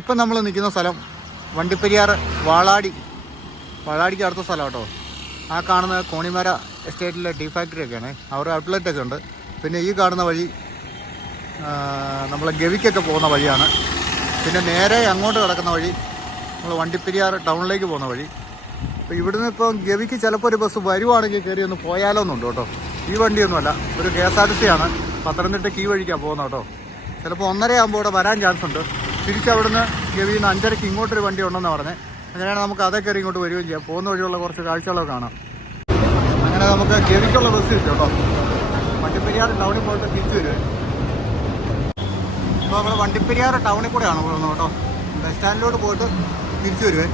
ഇപ്പം നമ്മൾ നിൽക്കുന്ന സ്ഥലം വണ്ടിപ്പെരിയാർ വാളാടിക്ക് അടുത്ത സ്ഥലം കേട്ടോ. ആ കാണുന്ന കോണിമര എസ്റ്റേറ്റിലെ ടീ ഫാക്ടറിയൊക്കെയാണ്, അവരുടെ ഔട്ട്ലെറ്റൊക്കെ ഉണ്ട്. പിന്നെ ഈ കാണുന്ന വഴി നമ്മൾ ഗവിക്കൊക്കെ പോകുന്ന വഴിയാണ്. പിന്നെ നേരെ അങ്ങോട്ട് കിടക്കുന്ന വഴി നമ്മൾ വണ്ടിപ്പെരിയാർ ടൗണിലേക്ക് പോകുന്ന വഴി. അപ്പോൾ ഇവിടുന്ന് ഇപ്പോൾ ഗവിക്ക് ചിലപ്പോൾ ഒരു ബസ് വരുവാണെങ്കിൽ കയറി ഒന്ന് പോയാലോ എന്നുണ്ട് കേട്ടോ. ഈ വണ്ടിയൊന്നുമല്ല, ഒരു KSRTC ആണ്. പത്തനംതിട്ടയ്ക്ക് ഈ വഴിക്കാണ് പോകുന്നത് കേട്ടോ. ചിലപ്പോൾ 1:30 ആകുമ്പോൾ ഇവിടെ വരാൻ ചാൻസ് ഉണ്ട്. തിരിച്ചവിടുന്ന് ഗവിയിൽ നിന്ന് 5:30 ഇങ്ങോട്ടൊരു വണ്ടി ഉണ്ടെന്നാണ് പറഞ്ഞത്. അങ്ങനെയാണ് നമുക്ക് അതേ കയറി ഇങ്ങോട്ട് വരികയും ചെയ്യാം. പോകുന്ന വഴിയുള്ള കുറച്ച് കാഴ്ചകളൊക്കെ കാണാം. അങ്ങനെ നമുക്ക് ഗവിക്കുള്ള ബസ് കിട്ടും കേട്ടോ. വണ്ടിപ്പെരിയാർ ടൗണിൽ പോയിട്ട് തിരിച്ചു വരുവേ. അപ്പോൾ നമ്മൾ വണ്ടിപ്പെരിയാർ ടൗണിൽ കൂടെയാണ് പോകുന്നത് കേട്ടോ. ബസ് സ്റ്റാൻഡിലോട്ട് പോയിട്ട് തിരിച്ചു വരുവേ.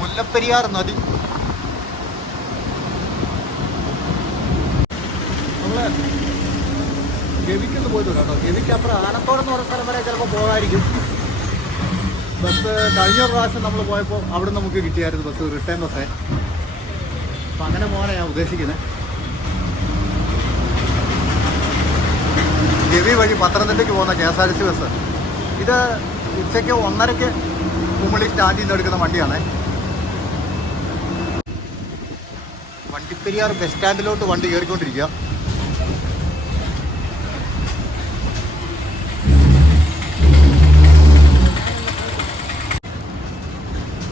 മുല്ലപ്പെരിയാർ നദി. നമ്മൾ ഗവിക്കൊന്ന് പോയിട്ട് കേട്ടോ. ഗവിക്ക് അപ്പുറം ആനത്തോട് എന്ന് പറഞ്ഞ സ്ഥലം വരെ ചിലപ്പോൾ പോകാമായിരിക്കും. ബസ് കഴിഞ്ഞ പ്രാവശ്യം നമ്മൾ പോയപ്പോൾ അവിടെ നമുക്ക് കിട്ടിയായിരുന്നു ബസ്, റിട്ടേൺ ബസ്സേ. അപ്പം അങ്ങനെ പോകാനാണ് ഞാൻ ഉദ്ദേശിക്കുന്നത്. ഗവി വഴി പത്തനംതിട്ടയ്ക്ക് പോകുന്ന KSRTC ബസ്. ഇത് ഉച്ചയ്ക്ക് 1:30 കുമളി സ്റ്റാൻഡിൽ നിന്ന് എടുക്കുന്ന വണ്ടിയാണ്. വണ്ടിപ്പെരിയാർ ബസ് സ്റ്റാൻഡിലോട്ട് വണ്ടി കയറിക്കൊണ്ടിരിക്കുക.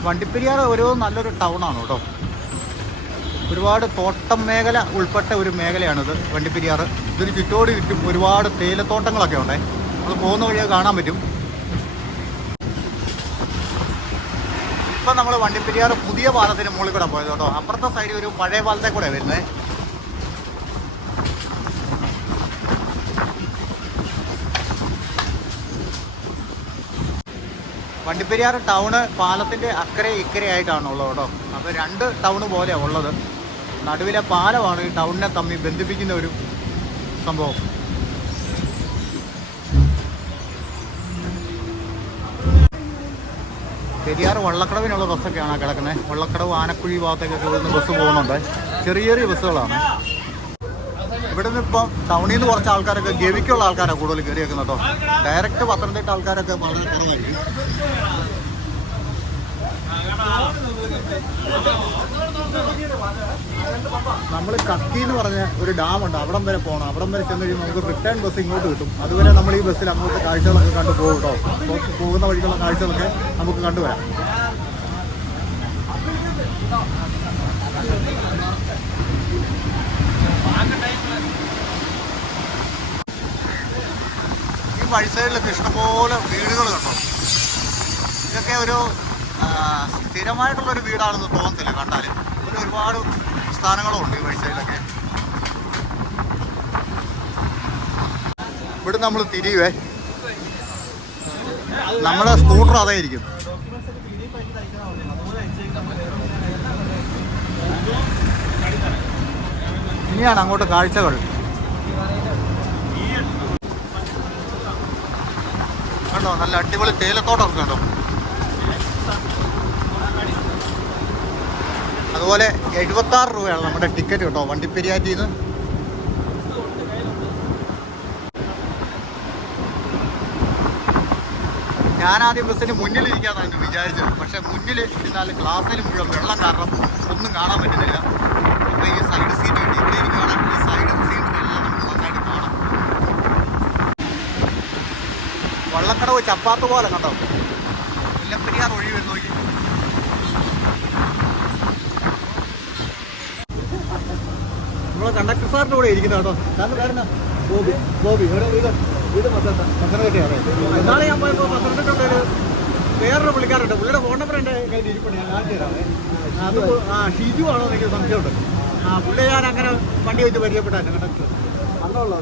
വണ്ടിപ്പെരിയാർ ഒരു നല്ലൊരു ടൗണാണ് കേട്ടോ. ഒരുപാട് തോട്ടം മേഖല ഉൾപ്പെട്ട ഒരു മേഖലയാണിത് വണ്ടിപ്പെരിയാർ. ഇതിന് ചുറ്റോട് ചുറ്റും ഒരുപാട് തേയിലത്തോട്ടങ്ങളൊക്കെ ഉണ്ടേ. നമ്മൾ പോകുന്ന വഴിയൊക്കെ കാണാൻ പറ്റും. ഇപ്പം നമ്മൾ വണ്ടിപ്പെരിയാർ പുതിയ പാലത്തിന് മുകളിൽ കൂടെ പോയത് കേട്ടോ. അപ്പുറത്തെ സൈഡിൽ ഒരു പഴയ പാലത്തെ കൂടെ വരുന്നത്. വണ്ടിപ്പെരിയാർ ടൗണ് പാലത്തിൻ്റെ അക്കരെ ഇക്കരെ ആയിട്ടാണ് ഉള്ളത് കേട്ടോ. അപ്പോൾ 2 ടൗണ് പോലെയാണ് ഉള്ളത്. നടുവിലെ പാലമാണ് ഈ ടൗണിനെ തമ്മിൽ ബന്ധിപ്പിക്കുന്ന ഒരു സംഭവം. പെരിയാർ വള്ളക്കടവിനുള്ള ബസ്സൊക്കെയാണ് കിടക്കുന്നത്. വള്ളക്കടവ് ആനക്കുഴി ഭാഗത്തേക്കൊക്കെ ഇവിടുന്ന് ബസ് പോകുന്നുണ്ട്. ചെറിയ ചെറിയ ബസ്സുകളാണ്. ഇവിടുന്ന് ഇപ്പം ടൗണിൽ നിന്ന് കുറച്ച് ആൾക്കാരൊക്കെ ഗവിക്കുള്ള ആൾക്കാരാണ് കൂടുതൽ കയറി വെക്കുന്നത് കേട്ടോ. ഡയറക്റ്റ് പത്തനംതിട്ട ആൾക്കാരൊക്കെ വളരെ കുറവായിരിക്കും. നമ്മൾ കക്കി എന്ന് പറഞ്ഞ ഒരു ഡാമുണ്ട്, അവിടം വരെ പോകണം. അവിടം വരെ ചെന്ന് കഴിയുമ്പോൾ നമുക്ക് റിട്ടേൺ ബസ് ഇങ്ങോട്ട് കിട്ടും. അതുവരെ നമ്മൾ ഈ ബസ്സിൽ അങ്ങോട്ട് കാഴ്ചകളൊക്കെ കണ്ടു പോകും കേട്ടോ. പോകുന്ന വഴിക്കുള്ള കാഴ്ചകളൊക്കെ നമുക്ക് കണ്ടുവരാം. ഈ വഴി സൈഡിലൊക്കെ ഇഷ്ടംപോലെ വീടുകൾ കണ്ടോ. ഇതൊക്കെ ഒരു സ്ഥിരമായിട്ടുള്ളൊരു വീടാണെന്ന് തോന്നത്തില്ല കണ്ടാൽ. ഒരുപാട് സ്ഥാനങ്ങളും ഉണ്ട് ഈ വഴി സൈഡിലൊക്കെ. ഇവിടെ നമ്മൾ തിരിയുവേ. നമ്മുടെ സ്കൂട്ടർ അതായിരിക്കും. ഇനിയാണ് അങ്ങോട്ട് കാഴ്ചകൾ. കണ്ടോ, നല്ല അടിപൊളി തേയിലത്തോട്ടമൊക്കെ കണ്ടോ. അതുപോലെ 76 രൂപയാണ് നമ്മുടെ ടിക്കറ്റ് കേട്ടോ വണ്ടിപ്പെരിയാറ്റിൽ നിന്ന്. ഞാനാദ്യം ബസ്സിന് മുന്നിലിരിക്കാന്നാണ് വിചാരിച്ചത്. പക്ഷെ മുന്നിൽ ഇരുന്നാൽ ക്ലാസ്സിൽ മുഴുവൻ വെള്ളം കാരണം ഒന്നും കാണാൻ പറ്റുന്നില്ല. അപ്പോൾ ഈ സൈഡ് സീറ്റ് കിട്ടി. ഇവിടെ ഇരിക്കുകയാണെങ്കിൽ ഈ സൈഡ് സീറ്റിനെല്ലാം നമുക്ക് നന്നായിട്ട് കാണാം. വള്ളക്കടവ് ചപ്പാത്ത് പോലെ കണ്ടോ. മുല്ലപ്പെരിയാർ ഒഴി വരുന്ന നോക്കി. നമ്മളെ കണ്ടക്ടർ സാറിൻ്റെ കൂടെ ഇരിക്കുന്ന കേട്ടോ. കാരണം കാരണം ബോബി വീട് പത്തനംതിട്ടയാണ്. എന്നാണ് ഞാൻ പോയപ്പോൾ പത്തനംതിട്ട വേറൊരു പുള്ളിക്കാരുണ്ട്. പുള്ളിയുടെ ഫോൺ നമ്പർ എൻ്റെ കയ്യിൽ ഇരിപ്പുണ്ട്. ഞാൻ കാണിച്ചു തരാം. അത് ഷിജു ആണോ എനിക്ക് സംശയമുണ്ട്. പുള്ളി ഞാൻ അങ്ങനെ വണ്ടി വെച്ച് പരിചയപ്പെട്ടായിരുന്നു കണ്ടക്ടർ. വണ്ണമുള്ള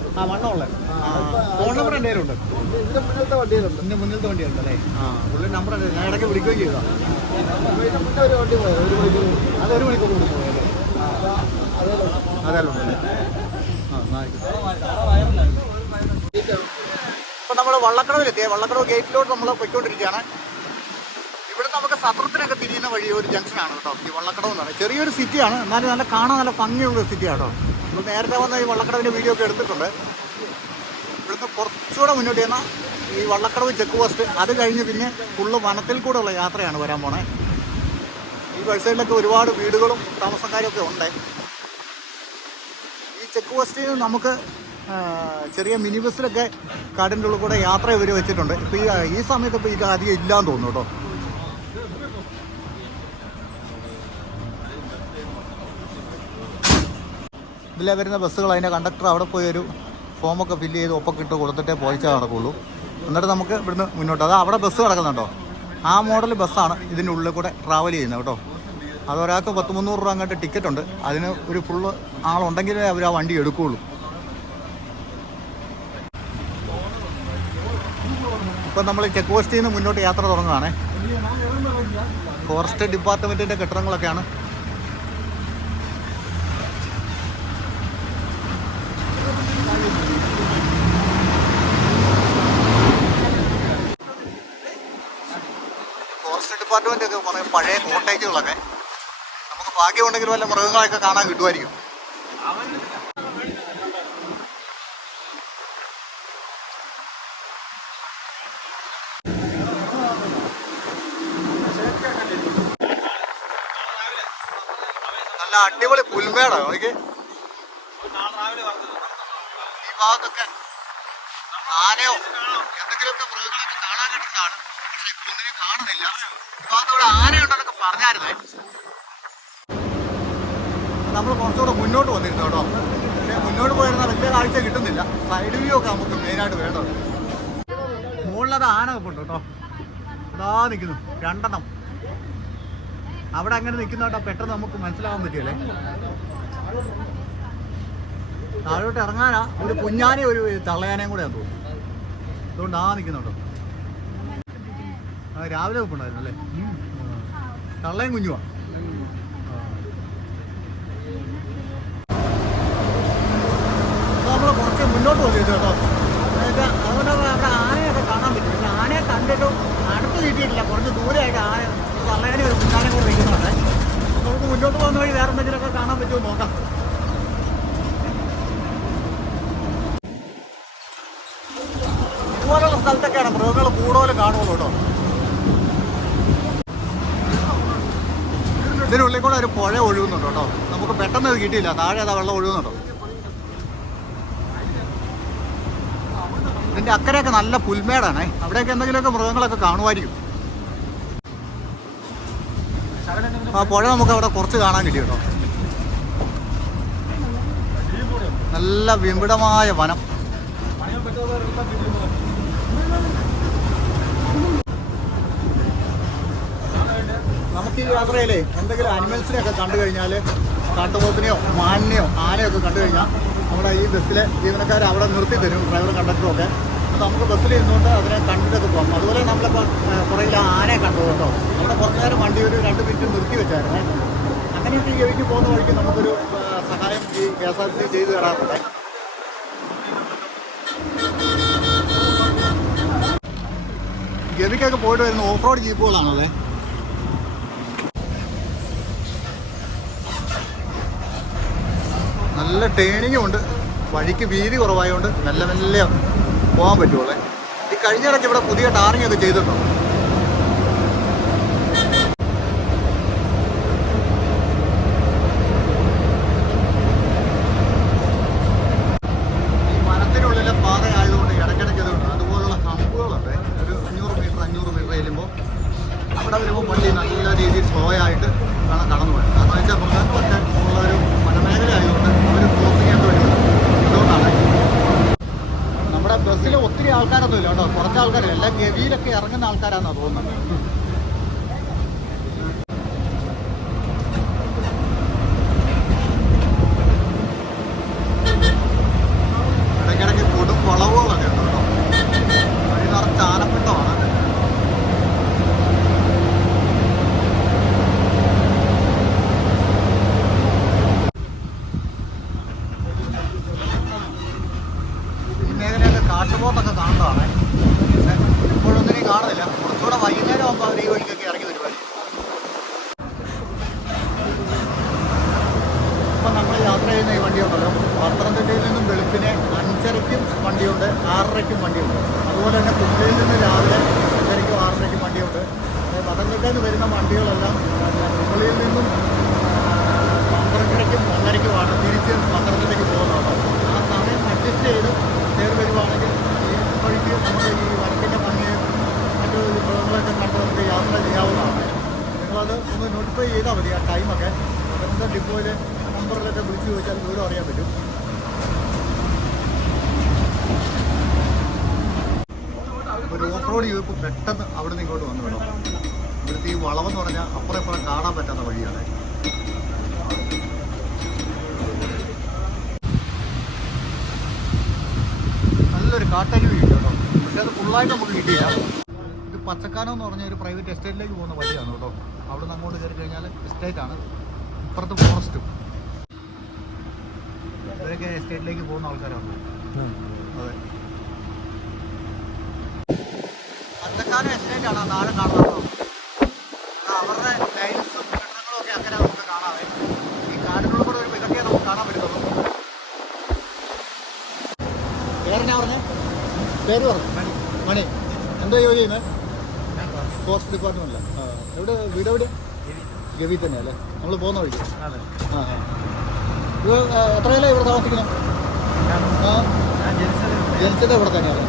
ഫോൺ നമ്പർ എൻ്റെ കയ്യിലുണ്ട്. ഇതിൻ്റെ മുന്നിലത്തെ വണ്ടിയിലുണ്ട്. ഇതിൻ്റെ മുന്നിലത്തെ വണ്ടിയുണ്ടല്ലേ. പുള്ളി നമ്പർ ഞാൻ ഇടയ്ക്ക് വിളിക്കുകയും ചെയ്തതാണ്. ഒരു വണ്ടി പോയത് 1 മണിക്കൂർ. അത് 1 മണിക്കൂർ കൊണ്ട് പോയല്ലേ. അതെല്ലാം ഉണ്ടല്ലേ. ഇപ്പം നമ്മൾ വള്ളക്കടവിലെത്തിയ വള്ളക്കടവ് ഗേറ്റിലോട്ട് നമ്മൾ പോയിക്കൊണ്ടിരിക്കുകയാണ്. ഇവിടെ നമുക്ക് സത്രത്തിനൊക്കെ തിരിയുന്ന വഴി ഒരു ജംഗ്ഷനാണ് കേട്ടോ ഈ വള്ളക്കടവ് എന്ന് പറയുന്നത്. ചെറിയൊരു സിറ്റിയാണ്, എന്നാലും നല്ല കാണാൻ നല്ല ഭംഗിയുള്ള സിറ്റിയാണ് കേട്ടോ. നമ്മൾ നേരത്തെ വന്ന ഈ വള്ളക്കടവിൻ്റെ വീഡിയോ ഒക്കെ എടുത്തിട്ടുണ്ട്. ഇവിടുത്തെ അങ്ങ് കുറച്ചുകൂടെ മുന്നോട്ട് ചെന്നാൽ ഈ വള്ളക്കടവ് ചെക്ക് പോസ്റ്റ്, അത് കഴിഞ്ഞ് പിന്നെ ഫുള്ള് വനത്തിൽ കൂടെ ഉള്ള യാത്രയാണ് വരാൻ പോണേ. ഈ വഴി സൈഡിലൊക്കെ ഒരുപാട് വീടുകളും താമസക്കാരും ഒക്കെ ഉണ്ട്. ഈ ചെക്ക് പോസ്റ്റിൽ നിന്ന് നമുക്ക് ചെറിയ മിനി ബസ്സിലൊക്കെ കാടിൻ്റെ ഉള്ളിൽ കൂടെ യാത്ര ഇവർ വെച്ചിട്ടുണ്ട്. ഇപ്പോൾ ഈ സമയത്ത് ഇപ്പോൾ ഇത് അധികം ഇല്ലാന്ന് തോന്നുന്നു കേട്ടോ. ഇതിലെ വരുന്ന ബസ്സുകൾ അതിൻ്റെ കണ്ടക്ടർ അവിടെ പോയി ഒരു ഫോമൊക്കെ ഫില്ല് ചെയ്ത് ഒപ്പൊക്കെ ഇട്ട് കൊടുത്തിട്ടേ പോയിച്ചാൽ നടക്കുള്ളൂ. എന്നിട്ട് നമുക്ക് ഇവിടുന്ന് മുന്നോട്ട്, അത് അവിടെ ബസ് കിടക്കുന്നുണ്ടോ, ആ മോഡൽ ബസ്സാണ് ഇതിൻ്റെ ഉള്ളിൽ കൂടെ ട്രാവൽ ചെയ്യുന്നത് കേട്ടോ. അതൊരാൾക്ക് 100-300 രൂപ അങ്ങോട്ട് ടിക്കറ്റ് ഉണ്ട്. അതിന് ഒരു ഫുള്ള് ആളുണ്ടെങ്കിലേ അവർ ആ വണ്ടി എടുക്കുകയുള്ളൂ. ഇപ്പം നമ്മൾ ചെക്ക് പോസ്റ്റിൽ നിന്ന് മുന്നോട്ട് യാത്ര തുടങ്ങുകയാണേ. ഫോറസ്റ്റ് ഡിപ്പാർട്ട്മെൻറ്റിൻ്റെ കെട്ടിടങ്ങളൊക്കെയാണ്. ഫോറസ്റ്റ് ഡിപ്പാർട്ട്മെൻ്റ് ഒക്കെ കുറേ പഴയ കോട്ടേജുകളൊക്കെ, നമുക്ക് ഭാഗ്യമുണ്ടെങ്കിൽ വല്ല മൃഗങ്ങളെയൊക്കെ കാണാൻ കിട്ടുമായിരിക്കും. നല്ല അടിപൊളി പുൽമേടാണ് നോക്കി. ഈ ഭാഗത്തൊക്കെ ആനയോ എന്തെങ്കിലുമൊക്കെ മൃഗങ്ങളൊക്കെ കാണാൻ കിട്ടുന്നതാണ്. പക്ഷെ ഇപ്പൊ ഒന്നിനും കാണുന്നില്ല. ഈ ഭാഗത്തോടെ ആനയുണ്ടെന്നൊക്കെ പറഞ്ഞായിരുന്നേ. നമ്മൾ കുറച്ചുകൂടെ മുന്നോട്ട് വന്നിരുന്നു കേട്ടോ. പക്ഷേ മുന്നോട്ട് പോയിരുന്നാൽ വലിയ കാഴ്ച കിട്ടുന്നില്ല. സൈഡ് വ്യൂ ഒക്കെ നമുക്ക് മെയിനായിട്ട് വേണ്ടത്. മുകളിലത് ആന വെപ്പുണ്ട് കേട്ടോ. ഇതാ നിൽക്കുന്നു 2 എണ്ണം. അവിടെ അങ്ങനെ നിൽക്കുന്ന കേട്ടോ, പെട്ടെന്ന് നമുക്ക് മനസ്സിലാവാൻ പറ്റിയല്ലേ. താഴോട്ട് ഇറങ്ങാനാ ഒരു കുഞ്ഞാനയും ഒരു തള്ളയാനയും കൂടെ തോന്നുന്നു. അതുകൊണ്ട് നിൽക്കുന്നുണ്ടോ. രാവിലെ വെപ്പുണ്ടായിരുന്നു അല്ലേ. തള്ളയും കുഞ്ഞുവാ. നമ്മൾ കുറച്ച് മുന്നോട്ട് പോയിട്ട് കേട്ടോ. അതുകൊണ്ട് അവിടെ ആനയൊക്കെ കാണാൻ പറ്റും. പക്ഷെ ആനയെ കണ്ടിട്ട് അടുത്ത് കിട്ടിയിട്ടില്ല. കുറച്ച് ദൂരമായിട്ട് ആന തള്ളയാനെ ഒരു കുഞ്ഞാനെ കൂടെ വയ്ക്കുന്നുണ്ട്. നമുക്ക് മുന്നോട്ട് പോകുന്ന വഴി വേറെ എന്തെങ്കിലുമൊക്കെ കാണാൻ പറ്റുമോ നോക്കാം. ഇതുപോലുള്ള സ്ഥലത്തൊക്കെയാണ് മൃഗങ്ങൾ കൂടുതലും കാണുള്ളൂ കേട്ടോ. ഇതിനുള്ളിൽ കൂടെ ഒരു പുഴ ഒഴുകുന്നുണ്ട് കേട്ടോ. നമുക്ക് പെട്ടെന്ന് അത് കിട്ടിയില്ല. താഴെ അതാ വെള്ളം ഒഴുകുന്നുണ്ടോ. ഇതിൻ്റെ അക്കരെയൊക്കെ നല്ല പുൽമേടാണേ. അവിടെയൊക്കെ എന്തെങ്കിലുമൊക്കെ മൃഗങ്ങളൊക്കെ കാണുമായിരിക്കും. ആ പുഴ നമുക്ക് അവിടെ കുറച്ച് കാണാൻ കിട്ടി കേട്ടോ. നല്ല വിപുലമായ വനം. നമുക്ക് ഈ യാത്രയിലേ എന്തെങ്കിലും അനിമൽസിനെയൊക്കെ കണ്ടു കഴിഞ്ഞാൽ, കാട്ടുപോത്തിനെയോ മാനിനെയോ ആനയൊക്കെ കണ്ടു കഴിഞ്ഞാൽ നമ്മുടെ ഈ ബസ്സിലെ ജീവനക്കാർ അവിടെ നിർത്തി തരും, ഡ്രൈവറും കണ്ടക്ടറും ഒക്കെ. അപ്പോൾ നമുക്ക് ബസ്സിൽ ഇരുന്നുകൊണ്ട് അതിനെ കണ്ടിട്ടൊക്കെ പോകാം. അതുപോലെ നമ്മളിപ്പോൾ പുറകിൽ ആനയെ കണ്ടു കേട്ടോ. അവിടെ കുറച്ച് നേരം വണ്ടി ഒരു 2 മിനിറ്റ് നിർത്തി വെച്ചായിരുന്നേ. അങ്ങനെയൊക്കെ ഈ ഗവിക്ക് പോകുന്ന വഴിക്ക് നമുക്കൊരു സഹായം ഈ KSRTC ചെയ്തു തരാറുണ്ട്. ഗവിക്കൊക്കെ പോയിട്ട് വരുന്ന ഓഫ് റോഡ് ജീപ്പുകളാണല്ലേ. നല്ല ടേണിങ്ങും ഉണ്ട്. വഴിക്ക് വീതി കുറവായതുകൊണ്ട് മെല്ലെ മെല്ലെ പോകാൻ പറ്റുള്ളേ. ഈ കഴിഞ്ഞ ഇടയ്ക്ക് ഇവിടെ പുതിയ ടാറിങ് ഒക്കെ ചെയ്തിട്ടുണ്ടോ. ഈ വനത്തിനുള്ളിലെ പാത ആയതുകൊണ്ട് ഇടയ്ക്കിടയ്ക്ക് ഇതുണ്ട്. അതുപോലുള്ള ഹമ്പുകളുണ്ട്. ഒരു 500 മീറ്റർ ചെല്ലുമ്പോൾ അവിടെ വരുമ്പോൾ വണ്ടി നല്ല രീതിയിൽ സ്ലോ ആയിട്ട് വേണം കടന്നു പോയത്. കാരണം വെച്ചാൽ മൃഗങ്ങളൊക്കെ ഉള്ളൊരു വനമേഖല ആയതുകൊണ്ട് അവർ ക്രോസ് ചെയ്യേണ്ടി വരും. അതുകൊണ്ടാണ് നമ്മുടെ ബസ്സിൽ ഒത്തിരി ആൾക്കാരൊന്നും ഇല്ല കേട്ടോ. കുറച്ച് ആൾക്കാരില്ല. എല്ലാം ഗവിയിലൊക്കെ ഇറങ്ങുന്ന ആൾക്കാരാണെന്നാണ് തോന്നുന്നത്. ഇടയ്ക്കിടയ്ക്ക് കൊടും വളവുകളൊക്കെ ഉണ്ട് കേട്ടോ. വഴി നിറച്ച് ആനപ്പിണ്ടമാണ്. കാട്ടുപോത്തൊക്കെ കാണുന്നതാണ്. ഇപ്പോഴൊന്നിനും കാണുന്നില്ല. കുറച്ചുകൂടെ വൈകുന്നേരം ആകുമ്പോൾ അവർ ഈ വഴിക്കൊക്കെ ഇറങ്ങി വരുവായി. ഇപ്പം നമ്മൾ യാത്ര ചെയ്യുന്ന ഈ വണ്ടിയുണ്ടല്ലോ, പത്തനംതിട്ടയിൽ നിന്നും വെളുപ്പിനെ 5:30-ക്കും വണ്ടിയുണ്ട്, 6:30-ക്കും വണ്ടിയുണ്ട്. അതുപോലെ തന്നെ കുമ്പളയിൽ നിന്ന് രാവിലെ 5:30-ക്കും 6:30-ക്കും വണ്ടിയുണ്ട്. പത്തനംതിട്ടയിൽ നിന്ന് വരുന്ന വണ്ടികളെല്ലാം കുമ്പളയിൽ നിന്നും 12:30-ക്കും 1:30-ക്കുമാണ് തിരിച്ച് പത്തനംതിട്ടയ്ക്ക് പോകുന്നത്. ആ സമയം അഡ്ജസ്റ്റ് ചെയ്ത് കയറി വരുവാണെങ്കിൽ ഈ വഴിക്ക് നമുക്ക് ഈ വടക്കിൻ്റെ ഭംഗിയും മറ്റു മൃഗങ്ങളൊക്കെ കണ്ട് നമുക്ക് യാത്ര ചെയ്യാവുന്നതാണ്. നിങ്ങളത് ഒന്ന് നോട്ടിഫൈ ചെയ്താൽ മതി ആ ടൈമൊക്കെ. പത്തനംതിട്ട ഡിപ്പോയിൽ നമ്പറിലൊക്കെ വിളിച്ച് ചോദിച്ചാൽ ദൂരം അറിയാൻ പറ്റും. ഒരു ഓഫ് റോഡ് ചെയ്യുമ്പോൾ പെട്ടെന്ന് അവിടെ നിന്ന് ഇങ്ങോട്ട് വന്നു വിടും. ഇവിടുത്തെ ഈ വളവെന്ന് പറഞ്ഞാൽ അപ്പുറം ഇപ്പുറം കാണാൻ പറ്റാത്ത വഴിയാണ്. നല്ലൊരു കാട്ടരുവി കിട്ടും കേട്ടോ. പക്ഷെ അത് ഫുള്ളായിട്ട് നമുക്ക് കിട്ടിയില്ല. ഇത് പച്ചക്കാനം എന്ന് പറഞ്ഞ ഒരു പ്രൈവറ്റ് എസ്റ്റേറ്റിലേക്ക് പോകുന്ന വഴിയാണ് കേട്ടോ. അവിടെ നിന്ന് അങ്ങോട്ട് കയറി കഴിഞ്ഞാൽ എസ്റ്റേറ്റാണ്, ഇപ്പുറത്ത് ഫോറസ്റ്റും. ഇവരൊക്കെ എസ്റ്റേറ്റിലേക്ക് പോകുന്ന ആൾക്കാരാണ്. അതെ, പച്ചക്കാനം എസ്റ്റേറ്റാണ് ആ താഴെ കാണുന്നത്. അവരുടെ ലൈൻസും കെട്ടിടങ്ങളും ഒക്കെ അങ്ങനെ നമുക്ക് കാണാതെ ഈ കാടിനുള്ള കൂടെ ഒരു ഇതൊക്കെ നമുക്ക് കാണാൻ പറ്റുള്ളൂ. പേരെന്നാ പറഞ്ഞേ? പേര് പറഞ്ഞു. മണി. എന്താ ജോലി ചെയ്യുന്നത്? ഫോറസ്റ്റ് ഡിപ്പാർട്ട്മെൻറ്റില്ല. എവിടെ വീട്? എവിടെ? ഗവി തന്നെയല്ലേ? നമ്മൾ പോകുന്ന വഴിക്ക്. ഇത് എത്ര കാലം ഇവിടെ താമസിക്കണം? ജനിച്ചത് ഇവിടെ തന്നെയല്ലേ?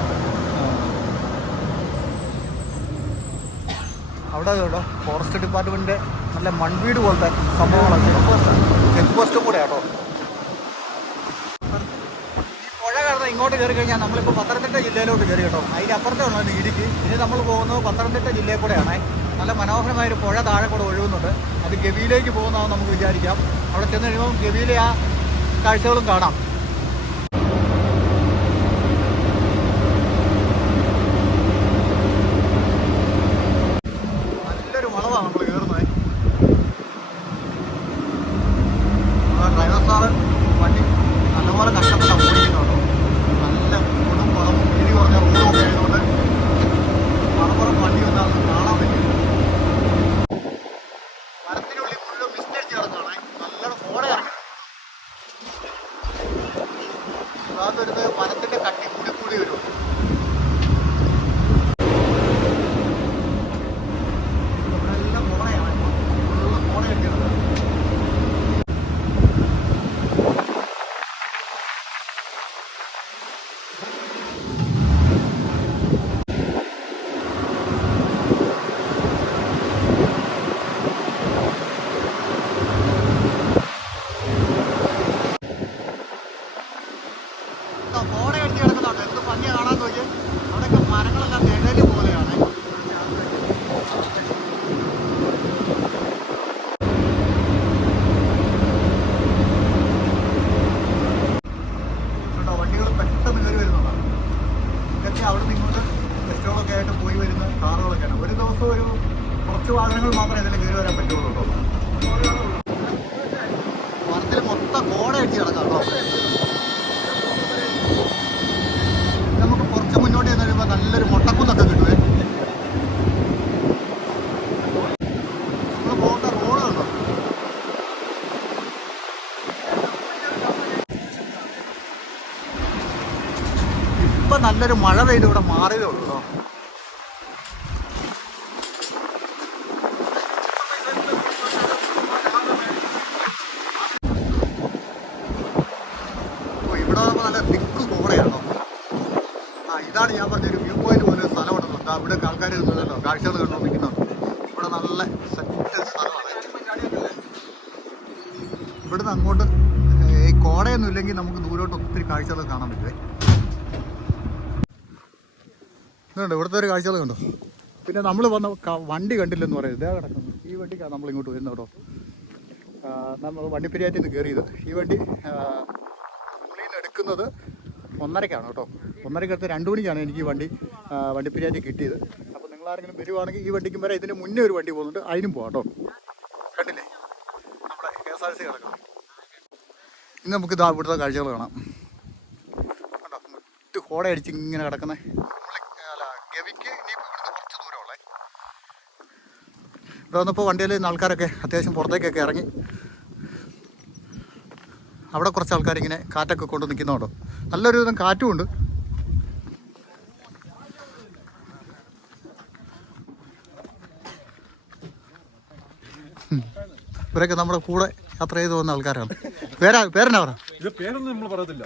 അവിടെ കേട്ടോ ഫോറസ്റ്റ് ഡിപ്പാർട്ട്മെൻറ്റിൻ്റെ നല്ല മൺവീട് പോലത്തെ സംഭവങ്ങളൊക്കെ ചെക്ക് പോസ്റ്റും കൂടെ കേട്ടോ. ഈ പുഴ കടന്ന് ഇങ്ങോട്ട് കയറി കഴിഞ്ഞാൽ നമ്മളിപ്പോൾ പത്തനംതിട്ട ജില്ലയിലോട്ട് കയറി കേട്ടോ. അതിൻ്റെ അപ്പുറത്തെ ഉള്ളത് ഇടുക്കി. ഇനി നമ്മൾ പോകുന്നത് പത്തനംതിട്ട ജില്ലയിൽ കൂടെയാണ്. നല്ല മനോഹരമായൊരു പുഴ താഴെ കൂടെ ഒഴുകുന്നുണ്ട്. അത് ഗവിയിലേക്ക് പോകുന്നതാണെന്ന് നമുക്ക് വിചാരിക്കാം. അവിടെ ചെന്ന് കഴിയുമ്പോൾ ഗവിയിലെ ആ കാഴ്ചകളും കാണാം. നല്ലൊരു വളവാണ് നമ്മൾ കയറുന്നത്. ഡ്രൈവർ സാറ് വണ്ടി നല്ലപോലെ കഷ്ടപ്പെട്ടാണ് ഓടിക്കുന്നുണ്ടോ. നല്ല കൊടും വളം, വീതി കുറഞ്ഞ റോഡൊക്കെ ആയതുകൊണ്ട് മലപ്പുറം വണ്ടി വന്നാൽ കാണാൻ പറ്റില്ല. മരത്തിനുള്ളിൽ മുഴുവൻ മിസ്റ്റടിച്ച് കിടക്കുകയാണ്. നല്ലോണം ഫോണ ഇറങ്ങി അതാത് വരുന്നത് മരത്തിൻ്റെ കട്ടി കൂടി കൂടി വരും. ഇവിടെല്ലാം ഫോണയാണ്, ഫുള്ളുള്ള ഫോണ അടിക്കുന്നത്. ഫോണ അടിച്ച് കിടക്കുന്നുണ്ട്. എന്ത് ഭംഗിയ കാണാൻ നോക്കി. അവിടെയൊക്കെ മരങ്ങളെല്ലാം നിഴല് പോലെയാണ്. കേട്ടോ വണ്ടികൾ പെട്ടെന്ന് കയറി വരുന്നതാണ്. ഇതൊക്കെ അവിടെ നിന്ന് ഇങ്ങോട്ട് ബസ്സുകളൊക്കെ ആയിട്ട് പോയി വരുന്ന കാറുകളൊക്കെയാണ്. ഒരു ദിവസം ഒരു കുറച്ച് വാഹനങ്ങൾ മാത്രമേ ഇതിൽ കയറി വരാൻ പറ്റുള്ളൂ കേട്ടോ. മരത്തിൽ മൊത്തം കോട അടിച്ച് കിടക്കാം കേട്ടോ. നമുക്ക് കുറച്ച് മുന്നോട്ട് ചെന്ന് കഴിയുമ്പോൾ നല്ലൊരു മുട്ടക്കുന്നൊക്കെ കിട്ടുമേ. നമ്മൾ പോകുന്ന റോഡ് കണ്ടോ. ഇപ്പം നല്ലൊരു മഴ പെയ്ത് ഇവിടെ മാറിയതേ ഉള്ളൂ കേട്ടോ. ഇവിടെ നല്ല തിക്ക് കോടയാണോ. ഇതാണ് ഞാൻ പറഞ്ഞൊരു വ്യൂ പോയിന്റ് പോലെ ഒരു സ്ഥലം ഉണ്ടെന്നുണ്ട്. അവിടെ ആൾക്കാർ നിന്നുണ്ടല്ലോ, കാഴ്ചകൾ കണ്ടു നിൽക്കുന്നുണ്ട്. ഇവിടെ നല്ല സെറ്റ് സ്ഥലമാണ്. ഇവിടുന്ന് അങ്ങോട്ട് ഈ കോടയൊന്നും ഇല്ലെങ്കിൽ നമുക്ക് ദൂരോട്ട് ഒത്തിരി കാഴ്ചകൾ കാണാൻ പറ്റുമേ. ഇതുണ്ട് ഇവിടുത്തെ ഒരു കാഴ്ചകൾ കണ്ടോ. പിന്നെ നമ്മൾ വന്ന വണ്ടി കണ്ടില്ലെന്ന് പറയുന്നത് ഇതാ കിടക്കുന്നു. ഈ വണ്ടിക്കാണ് നമ്മൾ ഇങ്ങോട്ട് വരുന്നത് കേട്ടോ. നമ്മൾ വണ്ടിപ്പെരിയാറ്റിൽ നിന്ന് കയറിയത്. ഈ വണ്ടി പുള്ളിയിൽ നിന്ന് എടുക്കുന്നത് 1:30-ക്കാണ് കേട്ടോ. 1:30-ക്കടുത്ത് 2 മണിക്കാണ് എനിക്ക് ഈ വണ്ടിപ്പെരിയാറ്റിൽ കിട്ടിയത്. അപ്പോൾ നിങ്ങളാരെങ്കിലും വരുവാണെങ്കിൽ ഈ വണ്ടിക്കും വരെ ഇതിന് മുന്നേ ഒരു വണ്ടി പോകുന്നുണ്ട്, അതിനും പോകാം കേട്ടോ. കണ്ടില്ലേ നമ്മുടെ KSRTC കിടക്കുന്നത്. ഇനി നമുക്ക് ഇതാ ഇവിടുത്തെ കാഴ്ചകൾ കാണാം കേട്ടോ. മുട്ട് കോട അടിച്ച് ഇങ്ങനെ കിടക്കുന്നത്. ഗവിക്ക് ഇനിയിപ്പോൾ ഇവിടുന്ന് കുറച്ച് ദൂരമുള്ളേ. ഇവിടെ വന്നപ്പോൾ വണ്ടിയിൽ നിന്ന് ആൾക്കാരൊക്കെ അത്യാവശ്യം പുറത്തേക്കൊക്കെ ഇറങ്ങി അവിടെ കുറച്ച് ആൾക്കാരിങ്ങനെ കാറ്റൊക്കെ കൊണ്ട് നിൽക്കുന്നുണ്ടോ. നല്ലൊരു വിധം കാറ്റും ഉണ്ട്. ഇവരൊക്കെ നമ്മുടെ കൂടെ യാത്ര ചെയ്ത് പോകുന്ന ആൾക്കാരാണ്. പേരെന്നാ പറ?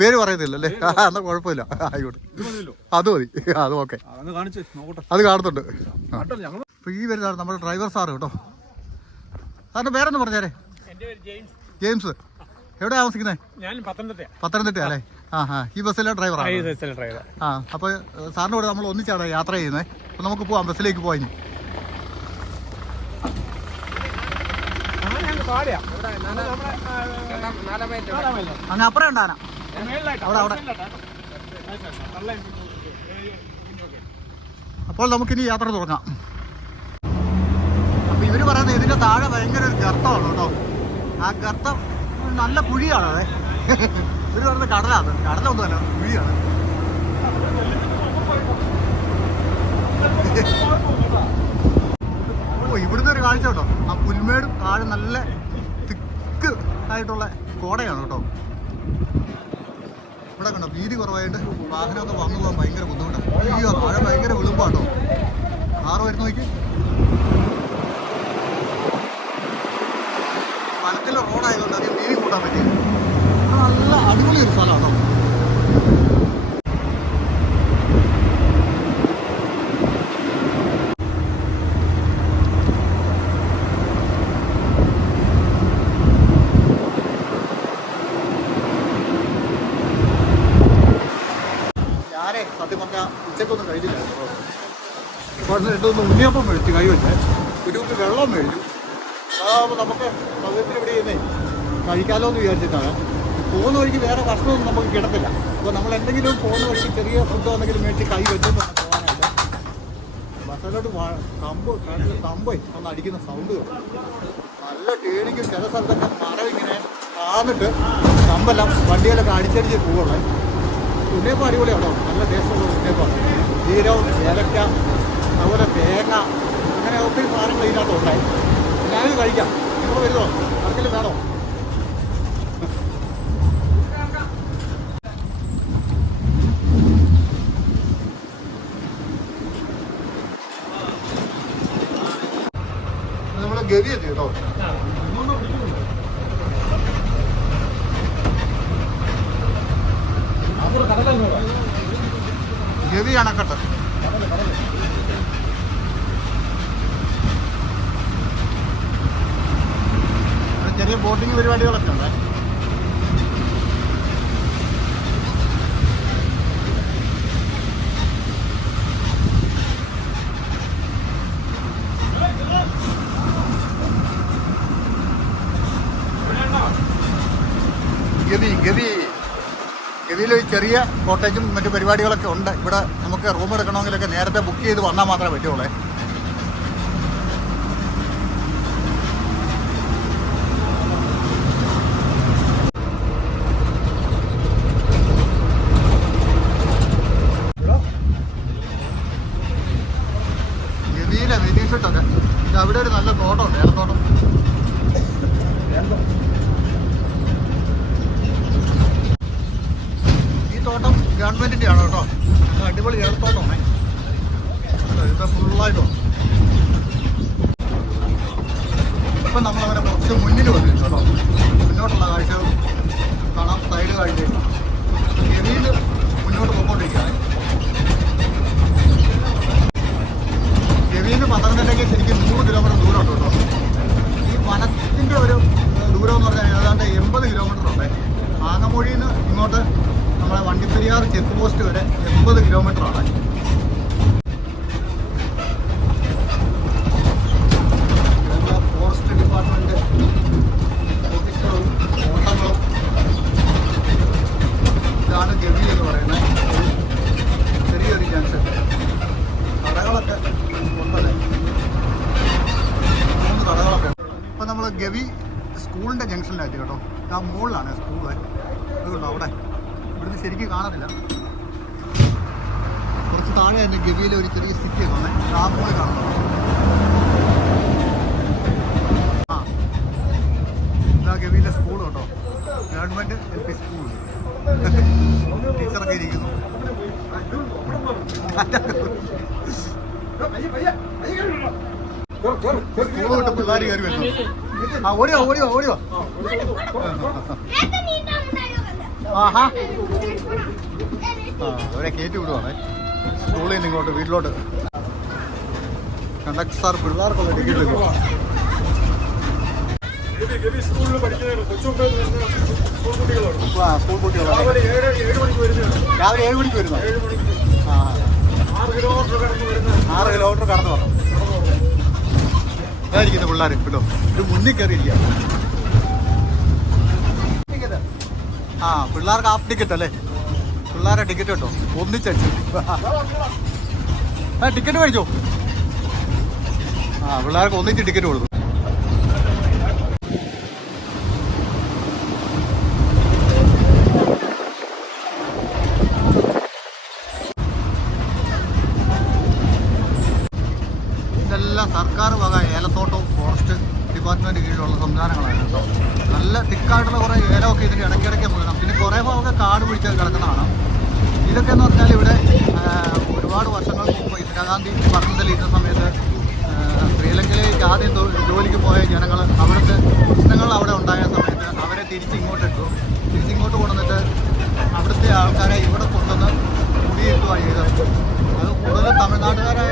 പേര് പറയത്തില്ല അല്ലേ? എന്നാ കുഴപ്പമില്ല, ആയിക്കോട്ടെ. അത് മതി, അത് ഓക്കെ. അത് കാണുന്നുണ്ട്. അപ്പൊ ഈ വരുന്നതാണ് നമ്മുടെ ഡ്രൈവർ സാറ് കേട്ടോ. സാറിന്റെ പേരെന്ന് പറഞ്ഞേരെ? ജെയിംസ്. എവിടെ താമസിക്കുന്നത്? പത്തനംതിട്ട അല്ലേ? ഈ ബസ്സിലെ ഡ്രൈവറാണ്. അപ്പൊ സാറിന്റെ കൂടെ നമ്മൾ ഒന്നിച്ചാണ് യാത്ര ചെയ്യുന്നത്. അപ്പൊ നമുക്ക് പോവാം, ബസ്സിലേക്ക് പോയി. അങ്ങ് അപ്പുറം ഉണ്ടാന അവിടെ. അപ്പോൾ നമുക്കിനി യാത്ര തുടങ്ങാം. അപ്പൊ ഇവര് പറയുന്നത് ഇതിന്റെ താഴെ ഭയങ്കര ഒരു ഗർത്തമാണ് കേട്ടോ. ആ ഗർത്തം നല്ല കുഴിയാണ്. അതെ, ഇവര് പറയുന്നത് കടലാണ്. കടലൊന്നുമല്ല, കുഴിയാണ്. ഇവിടുന്ന് ഒരു കാഴ്ച കേട്ടോ. ആ പുൽമേടും താഴെ നല്ല തിക്ക് ആയിട്ടുള്ള കോടയാണ് കേട്ടോ. ഇവിടെ കണ്ടോ, വീതി കുറവായിട്ട് വാഹനമൊക്കെ വന്നു പോകാൻ ഭയങ്കര ബുദ്ധിമുട്ടാണ്. അയ്യോ, താഴെ ഭയങ്കര വിളുമ്പാട്ടോ. കാറ് വരുന്ന നോക്കി. വനത്തിലെ റോഡായതുകൊണ്ട് അധികം വീതി കൂട്ടാൻ പറ്റില്ല. നല്ല അടിപൊളി ഒരു സ്ഥലമാണോ. സത്യം പറഞ്ഞാൽ ഉച്ചക്കൊന്നും കഴിച്ചില്ല. ഇപ്പോൾ രണ്ടൊന്ന് ഉണ്ണിയപ്പം മേടിച്ചു, കൈ വെച്ച് ഒരു കുപ്പി വെള്ളം മേടിച്ചു. അപ്പോൾ നമുക്ക് സൗകര്യത്തിന് ഇവിടെ ചെയ്യുന്നേ കഴിക്കാമല്ലോ എന്ന് വിചാരിച്ചിട്ടാണ്. പോകുന്ന വഴിക്ക് വേറെ ഭക്ഷണമൊന്നും നമുക്ക് കിടത്തില്ല. അപ്പോൾ നമ്മൾ എന്തെങ്കിലും പോകുന്ന വഴിക്ക് ചെറിയ ഫുഡോ എന്തെങ്കിലും മേടിച്ച് കൈ വെച്ചൊന്നും പോകാനായിട്ട് ബസ്സിലോട്ട് തമ്പ് ഒന്ന് അടിക്കുന്ന സൗണ്ട് നല്ല ടേണിക്കും. ചില സ്ഥലത്തൊക്കെ മരം ഇങ്ങനെ ആന്നിട്ട് കമ്പെല്ലാം വണ്ടികളൊക്കെ അടിച്ചടിച്ച് പോവുള്ളൂ. ഉണ്ണിയപ്പം അടിപൊളിയാണോ, നല്ല ടേസ്റ്റുള്ള ഉണ്ണിയപ്പം. ജീരകം, ഏലക്ക, അതുപോലെ തേങ്ങ, അങ്ങനെ ഒത്തിരി സാധനങ്ങൾ ഇതിനകത്ത് ഉണ്ടായി. എല്ലാവരും കഴിക്കാം. നിങ്ങൾ വരുമോ? ആർക്കെങ്കിലും വേണോ? നമ്മുടെ ഗവി എത്തി കേട്ടോ. ഗവി അണക്കെട്ട്. ചെറിയ ബോട്ടിങ് പരിപാടികളൊക്കെ ഉണ്ട്. ഗവിയിൽ ചെറിയ കോട്ടേജും മറ്റു പരിപാടികളൊക്കെ ഉണ്ട്. ഇവിടെ നമുക്ക് റൂം എടുക്കണമെങ്കിലൊക്കെ നേരത്തെ ബുക്ക് ചെയ്ത് വന്നാൽ മാത്രമേ പറ്റുള്ളൂ. ഗവിയിലെ വെനീസിട്ടൊക്കെ ഇത് അവിടെ ഒരു നല്ല തോട്ടമുണ്ട്, ഏലത്തോട്ടം. തോട്ടം ഗവൺമെന്റിന്റെ ആണ് കേട്ടോ. അടിപൊളി ഏലത്തോട്ടമാണ്. ഇത് ഫുള്ളായിട്ടോ. ഇപ്പം നമ്മളവരെ കുറച്ച് മുന്നിൽ വന്നിട്ടുണ്ട് കേട്ടോ. മുന്നോട്ടുള്ള കാഴ്ചകളും കാണാം, സൈഡ് കാഴ്ചയും. ഗവിയിൽ മുന്നോട്ട് പോയിക്കൊണ്ടിരിക്കുകയാണ്. ഗവിയിൽ പത്തനംതിട്ടയ്ക്ക് ശരിക്കും 100 കിലോമീറ്റർ ദൂരമുണ്ട് കേട്ടോ. ഈ വനത്തിൻ്റെ ഒരു ദൂരം എന്ന് പറഞ്ഞാൽ ഏതാണ്ട് 80 കിലോമീറ്റർ ഉണ്ട്. ആങ്ങമൂഴിയിൽ നിന്ന് ഇങ്ങോട്ട് നമ്മളെ വണ്ടിപ്പെരിയാർ ചെക്ക് പോസ്റ്റ് വരെ 80 കിലോമീറ്ററാണ്. ഫോറസ്റ്റ് ഡിപ്പാർട്ട്മെന്റ് ഓഫീസുകളും തോട്ടങ്ങളും. ഇതാണ് ഗവി എന്ന് പറയുന്നത്. ചെറിയൊരു ജംഗ്ഷൻ. കടകളൊക്കെ ഉണ്ടല്ലേ, 3 കടകളൊക്കെ. ഇപ്പം നമ്മൾ ഗവി സ്കൂളിൻ്റെ ജംഗ്ഷനിലെത്തി കേട്ടോ. ആ മുകളിലാണ് സ്കൂള്. അതുകൊണ്ടോ അവിടെ ഇവിടുന്ന് ശരിക്കും കാണത്തില്ല. കുറച്ച് താഴെ തന്നെ ഗവിയിലെ ഒരു ചെറിയ സിറ്റി കാണാൻ ആ മുകളിൽ കാണുന്നു. ഇതാ ഗവിയിലെ സ്കൂൾ കേട്ടോ. Government LP school. ടീച്ചറൊക്കെ ഇരിക്കുന്നു. സ്കൂൾ വിട്ട് പിള്ളേർ കയറി വരുന്നു. ഓടിയോ. ആഹാ, അവരെ കയറ്റി വിടുവാണേ സ്കൂളിൽ നിന്ന് ഇങ്ങോട്ട് വീട്ടിലോട്ട്. കണ്ടക്ടർ സാർ പിള്ളേർക്കുള്ള ടിക്കറ്റ് എടുക്കും. സ്കൂൾ കുട്ടികളാണ്. രാവിലെ 7 മണിക്ക് വരുന്നു. 6 കിലോമീറ്റർ കടന്നു പറഞ്ഞു. ഇതായിരിക്കുന്നു പിള്ളേർ കേട്ടോ. ഇത് മുന്നിൽ കയറിയിരിക്കുക. പിള്ളേർക്ക് ഹാഫ് ടിക്കറ്റ് അല്ലേ? പിള്ളേരെ ടിക്കറ്റ് കേട്ടോ ഒന്നിച്ചടിച്ചു. ടിക്കറ്റ് മേടിച്ചോ? പിള്ളേർക്ക് ഒന്നിച്ച് ടിക്കറ്റ് കൊടുത്തു. ഇതെല്ലാം സർക്കാർ വക ഏലത്തോട്ടവും ഫോറസ്റ്റ് ഡിപ്പാർട്ട്മെൻറ്റ് കീഴിലുള്ള സംവിധാനങ്ങളാണ് കേട്ടോ. നല്ല തിക്കായിട്ടുള്ള കുറേ ഏലമൊക്കെ ഇതിന് ഇടയ്ക്കിടയ്ക്ക് വീണം. പിന്നെ കുറേ ഭാഗമൊക്കെ കാട് പിടിച്ച് കിടക്കുന്നതാണ്. ഇതൊക്കെ എന്ന് പറഞ്ഞാൽ ഇവിടെ ഒരുപാട് വർഷങ്ങൾക്ക് മുമ്പ് ഇന്ദിരാഗാന്ധി ഭരണത്തിലിരുന്ന സമയത്ത് ശ്രീലങ്കയിലേക്ക് ആദ്യം ജോലിക്ക് പോയ ജനങ്ങൾ അവിടുത്തെ പ്രശ്നങ്ങൾ അവിടെ ഉണ്ടായ സമയത്ത് അവരെ തിരിച്ചിങ്ങോട്ടിട്ടു. തിരിച്ചിങ്ങോട്ട് കൊണ്ടുവന്നിട്ട് അവിടുത്തെ ആൾക്കാരെ ഇവിടെ കൊണ്ടുവന്ന് കുടിയേറ്റുകയാണ് ചെയ്തത്. അത് കൂടുതൽ തമിഴ്നാട്ടുകാരായ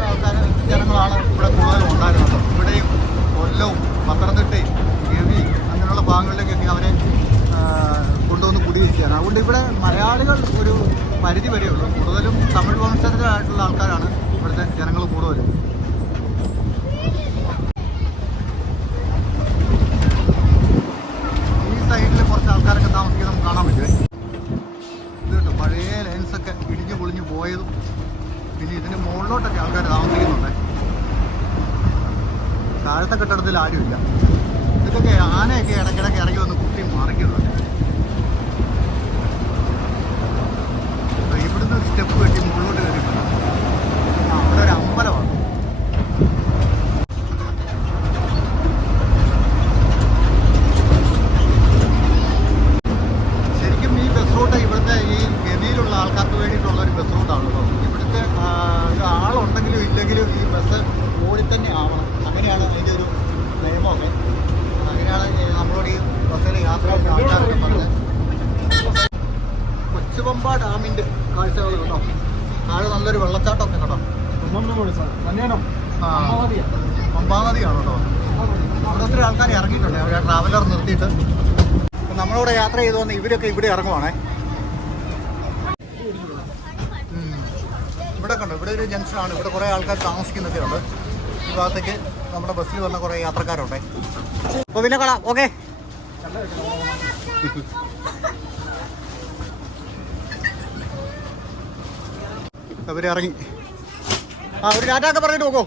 ജനങ്ങളാണ് ഇവിടെ കൂടുതലും ഉണ്ടായിരുന്നത്. ഇവിടെയും കൊല്ലവും പത്തനംതിട്ടയും ഗവി അങ്ങനെയുള്ള ഭാഗങ്ങളിലേക്കൊക്കെ അവരെ കൊണ്ടുവന്ന് കുടിയേറ്റുകയാണ്. അതുകൊണ്ട് ഇവിടെ മലയാളികൾ ഒരു പരിധി വരെയുള്ളൂ. കൂടുതലും തമിഴ് വംശജരായിട്ടുള്ള ആൾക്കാരാണ് ഇവിടുത്തെ ജനങ്ങൾ കൂടുതലും. ഈ സൈഡിൽ കുറച്ച് ആൾക്കാരൊക്കെ താമസിക്കുന്നത് നമുക്ക് കാണാൻ പറ്റുമേ. ഇത് കേട്ടോ പഴയ ലൈൻസൊക്കെ ഇടിഞ്ഞു പൊളിഞ്ഞു പോയതും പിന്നെ ഇതിന് മുകളിലോട്ടൊക്കെ ആൾക്കാർ താമസിക്കുന്നുണ്ട്. താഴത്തെ കെട്ടിടത്തിൽ ആരുമില്ല. ഇതൊക്കെ ആനയൊക്കെ ഇടയ്ക്കിടയ്ക്ക് ഇറങ്ങി വന്ന് കുത്തി മറിക്കുന്നുണ്ട്. ഇവിടുന്ന് ഒരു സ്റ്റെപ്പ് കെട്ടി മുകളിലോട്ട് കയറിയിട്ടുണ്ട്. അവിടെ ഒരു അമ്പലമാണ്. ശരിക്കും ഈ ബസ് റൂട്ട് ഇവിടുത്തെ ഈ ഗവിയിലുള്ള ആൾക്കാർക്ക് വേണ്ടിയിട്ടുള്ള ഒരു ബസ് റൂട്ടാണ് കേട്ടോ. ഇവിടുത്തെ ആളുണ്ടെങ്കിലും ഇല്ലെങ്കിലും ഈ ബസ് ഓടി തന്നെ ആവണം. അങ്ങനെയാണ് അതിൻ്റെ ഒരു നിയമമൊക്കെ. അങ്ങനെയാണ് നമ്മളോട് ഈ ബസ്സിൽ യാത്ര ചെയ്യുന്ന ആൾക്കാരൊക്കെ പറഞ്ഞത്. കൊച്ചുപമ്പ ഡാമിൻ്റെ കാഴ്ചകൾ കേട്ടോ. താഴെ നല്ലൊരു വെള്ളച്ചാട്ടമൊക്കെ കേട്ടോ. പമ്പാ നദിയാണ് കേട്ടോ. അവിടെ ഒത്തിരി ആൾക്കാർ ഇറങ്ങിയിട്ടുണ്ട്. അവരെ ട്രാവലർ നിർത്തിയിട്ട് നമ്മളോട് യാത്ര ചെയ്തു വന്ന് ഇവരൊക്കെ ഇവിടെ ഇറങ്ങുവാണേ. ഇവിടെ കണ്ടോ, ഇവിടെ ഒരു ജംഗ്ഷനാണ്. ഇവിടെ കുറേ ആൾക്കാർ താമസിക്കുന്നൊക്കെ ഉണ്ട്. ഈ ഭാഗത്തേക്ക് നമ്മുടെ ബസ്സിൽ വന്ന കുറേ യാത്രക്കാരുണ്ട്. അപ്പോൾ പിന്നെ കാണാം. ഓക്കെ, അവരിറങ്ങി. ഒരു ടാറ്റൊക്കെ പറഞ്ഞിട്ട് നോക്കൂ.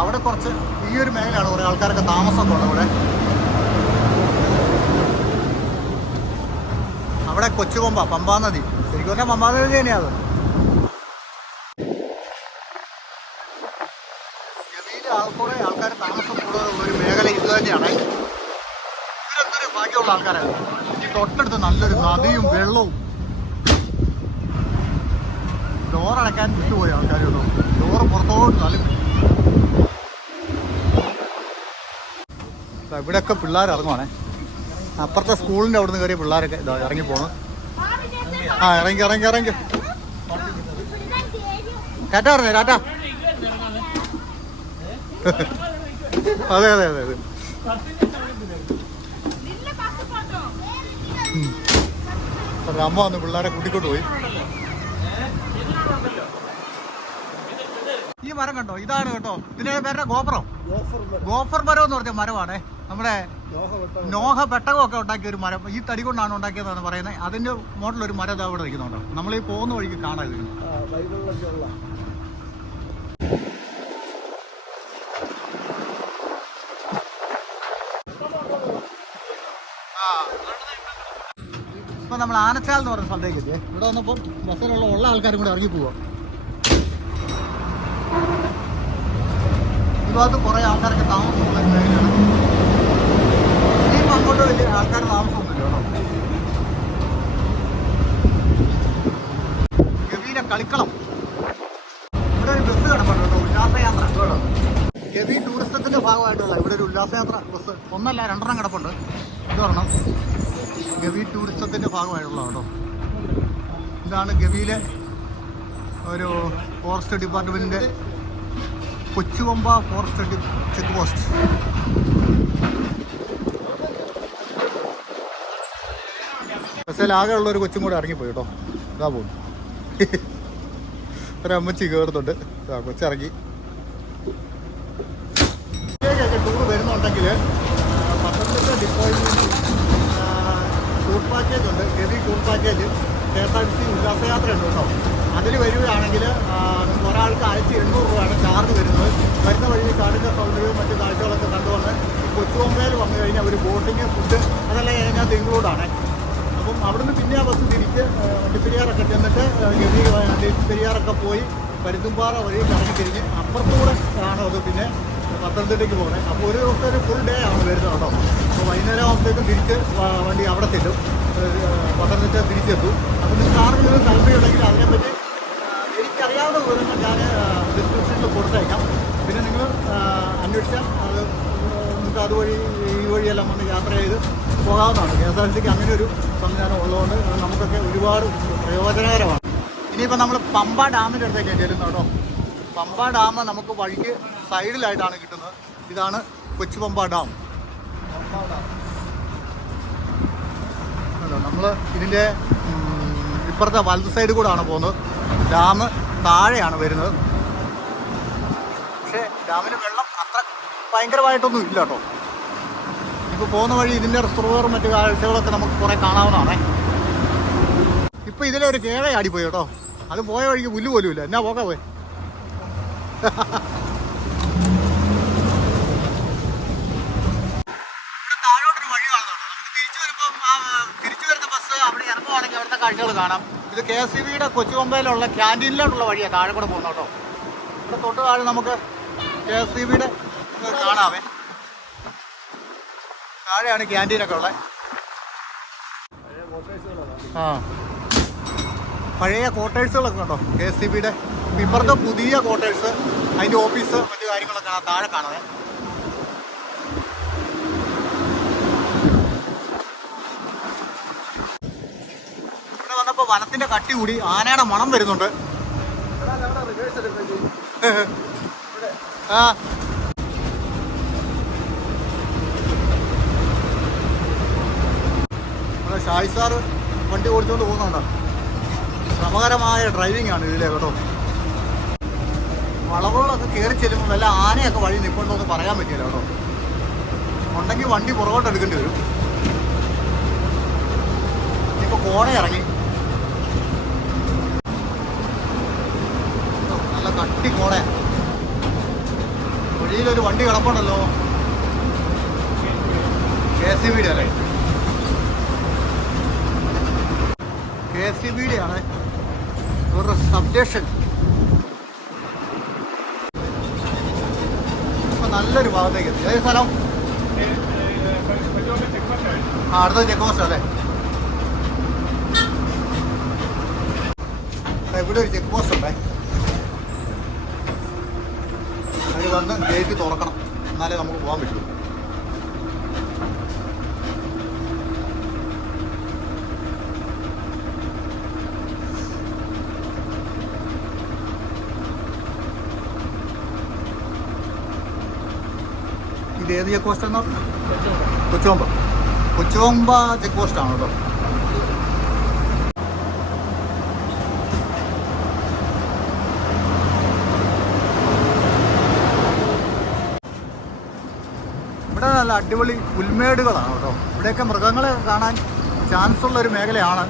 അവിടെ കുറച്ച് ഈ ഒരു മേഖലയാണ് കുറേ ആൾക്കാരൊക്കെ താമസമൊക്കെ ഉണ്ട്. അവിടെ കൊച്ചുപമ്പ പമ്പാ നദി. ശരിക്കും പറഞ്ഞാൽ പമ്പാ നദി തന്നെയാണ്. ഗവിയിൽ കുറേ ആൾക്കാർ താമസം കൂടുതലുള്ള ഒരു മേഖല ഇത് തന്നെയാണ്. ഇവരെന്തൊരു ഭാഗ്യമുള്ള ആൾക്കാരാണ്. ഈ തൊട്ടടുത്ത് നല്ലൊരു നദിയും വെള്ളവും. ഡോറടക്കാൻ വിട്ടുപോയ ആൾക്കാരുണ്ടോ. ഡോറ് പുറത്തോട്ട് തള്ളി. ഇവിടെയൊക്കെ പിള്ളേർ ഇറങ്ങുവാണേ. അപ്പുറത്തെ സ്കൂളിൻ്റെ അവിടെ നിന്ന് കയറിയ പിള്ളേരൊക്കെ ഇതാ ഇറങ്ങി പോണു. ഇറങ്ങി ടാറ്റ പറഞ്ഞേ. ടാറ്റ. അതെ അമ്മ വന്ന് പിള്ളേരെ കൂട്ടിക്കൊണ്ട് പോയി. ഈ മരം കണ്ടോ, ഇതാണ് കേട്ടോ. ഇതിന്റെ പേരുടെ ഗോഫർ മരം എന്ന് പറഞ്ഞ മരമാണ്. നമ്മുടെ നോഹ പെട്ടകമൊക്കെ ഉണ്ടാക്കിയ ഒരു മരം. ഈ തടി കൊണ്ടാണ് ഉണ്ടാക്കിയതെന്നാണ് പറയുന്നത്. അതിന്റെ മോഡലൊരു മരം ഇതാ ഇവിടെ നിൽക്കുന്നുണ്ടോ. നമ്മൾ ഈ പോകുന്ന വഴിക്ക് കാണാം. ഇത് ഇപ്പൊ നമ്മൾ ആനച്ചാൽ എന്ന് പറഞ്ഞ സ്ഥലത്തേക്ക് എത്തിയേ. ഇവിടെ വന്നപ്പോൾ ബസ്സിലുള്ള ആൾക്കാരും കൂടെ ഇറങ്ങി പോവാം. ഈ ഭാഗത്ത് കുറേ ആൾക്കാരൊക്കെ താമസമുള്ള ഒരു മേഖലയാണ്. അങ്ങോട്ട് വലിയ ആൾക്കാർ താമസമൊന്നുമില്ല കേട്ടോ. ഗവിയിലെ കളിക്കളം, ഇവിടെ ഒരു ബസ് കിടപ്പുണ്ട് കേട്ടോ, ഉല്ലാസയാത്ര. ഗവി ടൂറിസത്തിന്റെ ഭാഗമായിട്ടുള്ള ഇവിടെ ഒരു ഉല്ലാസയാത്ര ബസ് ഒന്നല്ല 2 കിടപ്പുണ്ട്. ഇത് പറഞ്ഞാൽ ഗവി ടൂറിസത്തിന്റെ ഭാഗമായിട്ടുള്ള കേട്ടോ. ഇതാണ് ഗവിയിലെ ഒരു ഫോറസ്റ്റ് ഡിപ്പാർട്ട്മെന്റിന്റെ കൊച്ചുപമ്പ ഫോറസ്റ്റ് ചെക്ക് പോസ്റ്റ്. ബസ്സിൽ ആകെ ഉള്ളൊരു കൊച്ചും കൂടെ ഇറങ്ങിപ്പോയി കേട്ടോ. ഇതാ പോകുന്നു, ഒരമ്മച്ചി കയറുന്നുണ്ട്. കൊച്ചിറങ്ങി. ടൂർ വരുന്നുണ്ടെങ്കിൽ പത്തനംതിട്ട ഡിപ്പോയിൽ നിന്ന് ടൂർ പാക്കേജ് ഉണ്ട്. ഗവി ടൂർ പാക്കേജ് KSRTC ഉല്ലാസയാത്ര ഉണ്ട് കേട്ടോ. അതിൽ വരികയാണെങ്കിൽ ഒരാൾക്ക് 1800 രൂപയാണ് ചാർജ് വരുന്നത്. വരുന്ന വഴി കാടിൻ്റെ സൗന്ദര്യവും മറ്റു കാഴ്ചകളൊക്കെ കണ്ടുവന്ന് ഈ കൊച്ചുപമ്പയിൽ വന്നു കഴിഞ്ഞാൽ ഒരു ബോട്ടിങ്, ഫുഡ് അതെല്ലാം അതിനകത്ത് ഇൻക്ലൂഡാണ്. അപ്പം അവിടുന്ന് പിന്നെ ആ ബസ് തിരിച്ച് വണ്ടിപ്പെരിയാറൊക്കെ ചെന്നിട്ട് ഗവി വണ്ടിപ്പെരിയാറൊക്കെ പോയി പരുന്തുംപാറ വഴി കറങ്ങി തിരിഞ്ഞ് അപ്പുറത്തൂടെ ആണ് അത് പിന്നെ പത്തനംതിട്ടയ്ക്ക് പോകുന്നത്. അപ്പോൾ ഒരു ദിവസം ഒരു ഫുൾ ഡേ ആണ് വരുന്നത് കേട്ടോ. അപ്പോൾ വൈകുന്നേരം ആകുമ്പോഴത്തേക്കും തിരിച്ച് വണ്ടി അവിടെ ചെല്ലും, പത്തനംതിട്ട തിരിച്ചെത്തും. അപ്പോൾ നിങ്ങൾക്ക് ആർക്കെങ്കിലും താല്പര്യമുണ്ടെങ്കിൽ അതിനെപ്പറ്റി എനിക്കറിയാവുന്ന വിവരങ്ങൾ ഞാൻ ഡിസ്ക്രിപ്ഷനിൽ കൊടുത്തയക്കാം. പിന്നെ നിങ്ങൾ അന്വേഷിച്ചാൽ അത് നിങ്ങൾക്ക് അതുവഴി ഈ വഴിയെല്ലാം വന്ന് യാത്ര ചെയ്ത് പോകാവുന്നതാണ്. KSRTCക്ക് അങ്ങനെ ഒരു സംവിധാനം ഉള്ളതുകൊണ്ട് നമുക്കൊക്കെ ഒരുപാട് പ്രയോജനകരമാണ്. ഇനിയിപ്പോൾ നമ്മൾ പമ്പ ഡാമിൻ്റെ അടുത്തേക്കാണ് ചെല്ലുന്നത് കേട്ടോ. പമ്പ ഡാം നമുക്ക് വഴിക്ക് സൈഡിലായിട്ടാണ് കിട്ടുന്നത്. ഇതാണ് കൊച്ചുപമ്പ ഡാം. നമ്മൾ ഇതിൻ്റെ ഇപ്പുറത്തെ വലത് സൈഡ് കൂടെയാണ് പോകുന്നത്. ഡാം താഴെയാണ് വരുന്നത്. പക്ഷേ ഡാമിന് വെള്ളം അത്ര ഭയങ്കരമായിട്ടൊന്നും ഇല്ല കേട്ടോ. ഇപ്പോൾ പോകുന്ന വഴി ഇതിൻ്റെ റിസർവറും മറ്റു കാഴ്ചകളൊക്കെ നമുക്ക് കുറേ കാണാവുന്നതാണ്. ഇപ്പോൾ ഇതിലൊരു കേഴ ആടിപ്പോയി കേട്ടോ. അത് പോയ വഴിക്ക് പുല്ല് പോലും ഇല്ല. എന്നാ പോകാൻ പോയി. താഴോട്ടൊരു വഴി കാണുന്നുണ്ട്. നമുക്ക് തിരിച്ചു വരുന്ന ബസ് അവിടെ ഇറങ്ങുവാണെങ്കിൽ അവിടുത്തെ കാഴ്ചകൾ കാണാം. ഇത് KSEBയുടെ കൊച്ചുപമ്പയിലുള്ള ക്യാൻറ്റീനിലോട്ടുള്ള വഴിയാണ് താഴെ കൂടെ പോകുന്നത് കേട്ടോ. ഇവിടെ തൊട്ട് താഴെ നമുക്ക് KSEBയുടെ കാണാവേ. താഴെയാണ് ക്യാൻറ്റീനൊക്കെ ഉള്ളത്. ആ, പഴയ ക്വാർട്ടേഴ്സുകളൊക്കെ ഉണ്ടോ KSEBയുടെ. ഇപ്പുറത്തെ പുതിയ ക്വാർട്ടേഴ്സ്, അതിൻ്റെ ഓഫീസ്, മറ്റു കാര്യങ്ങളൊക്കെ താഴെ കാണാതെ. ഇവിടെ വന്നപ്പോൾ വനത്തിൻ്റെ കട്ടി കൂടി ആനയുടെ മണം വരുന്നുണ്ട്. ആ, ഷായി സാറ് വണ്ടി ഓടിച്ചുകൊണ്ട് പോകുന്നുണ്ടോ. ശ്രമകരമായ ഡ്രൈവിംഗ് ആണ് ഇതിലെ കേട്ടോ. വളവുകളൊക്കെ കയറി ചെല്ലുമ്പോൾ വല്ല ആനയൊക്കെ വഴി നിൽപ്പുണ്ടോ എന്ന് പറയാൻ പറ്റില്ല കേട്ടോ. ഉണ്ടെങ്കിൽ വണ്ടി പുറകോട്ട് എടുക്കേണ്ടി വരും. ഇപ്പോൾ കോട ഇറങ്ങി, നല്ല കട്ടി കോട. വഴിയിലൊരു വണ്ടി കിടപ്പുണ്ടല്ലോ, KSEBയുടെ അല്ലേ. KSEBയുടെ ആണ് ഒരു സബ്സ്റ്റേഷൻ. ഇപ്പം നല്ലൊരു ഭാഗത്തേക്ക് എത്തി. ഏത് സ്ഥലം? അടുത്ത ചെക്ക് പോസ്റ്റ് അല്ലേ. ഇവിടെ ഒരു ചെക്ക് പോസ്റ്റ് ഉണ്ടേ. അത് വന്ന് ഗേറ്റ് തുറക്കണം, എന്നാലേ നമുക്ക് പോകാൻ പറ്റുള്ളൂ. ഇത് ഏത് ചെക്ക് പോസ്റ്റ് എന്നാ? കൊച്ചുപമ്പ. കൊച്ചുപമ്പ ചെക്ക് പോസ്റ്റാണ് കേട്ടോ. ഇവിടെ നല്ല അടിപൊളി പുൽമേടുകളാണ് കേട്ടോ. ഇവിടെയൊക്കെ മൃഗങ്ങളെ കാണാൻ ചാൻസ് ഉള്ളൊരു മേഖലയാണ്.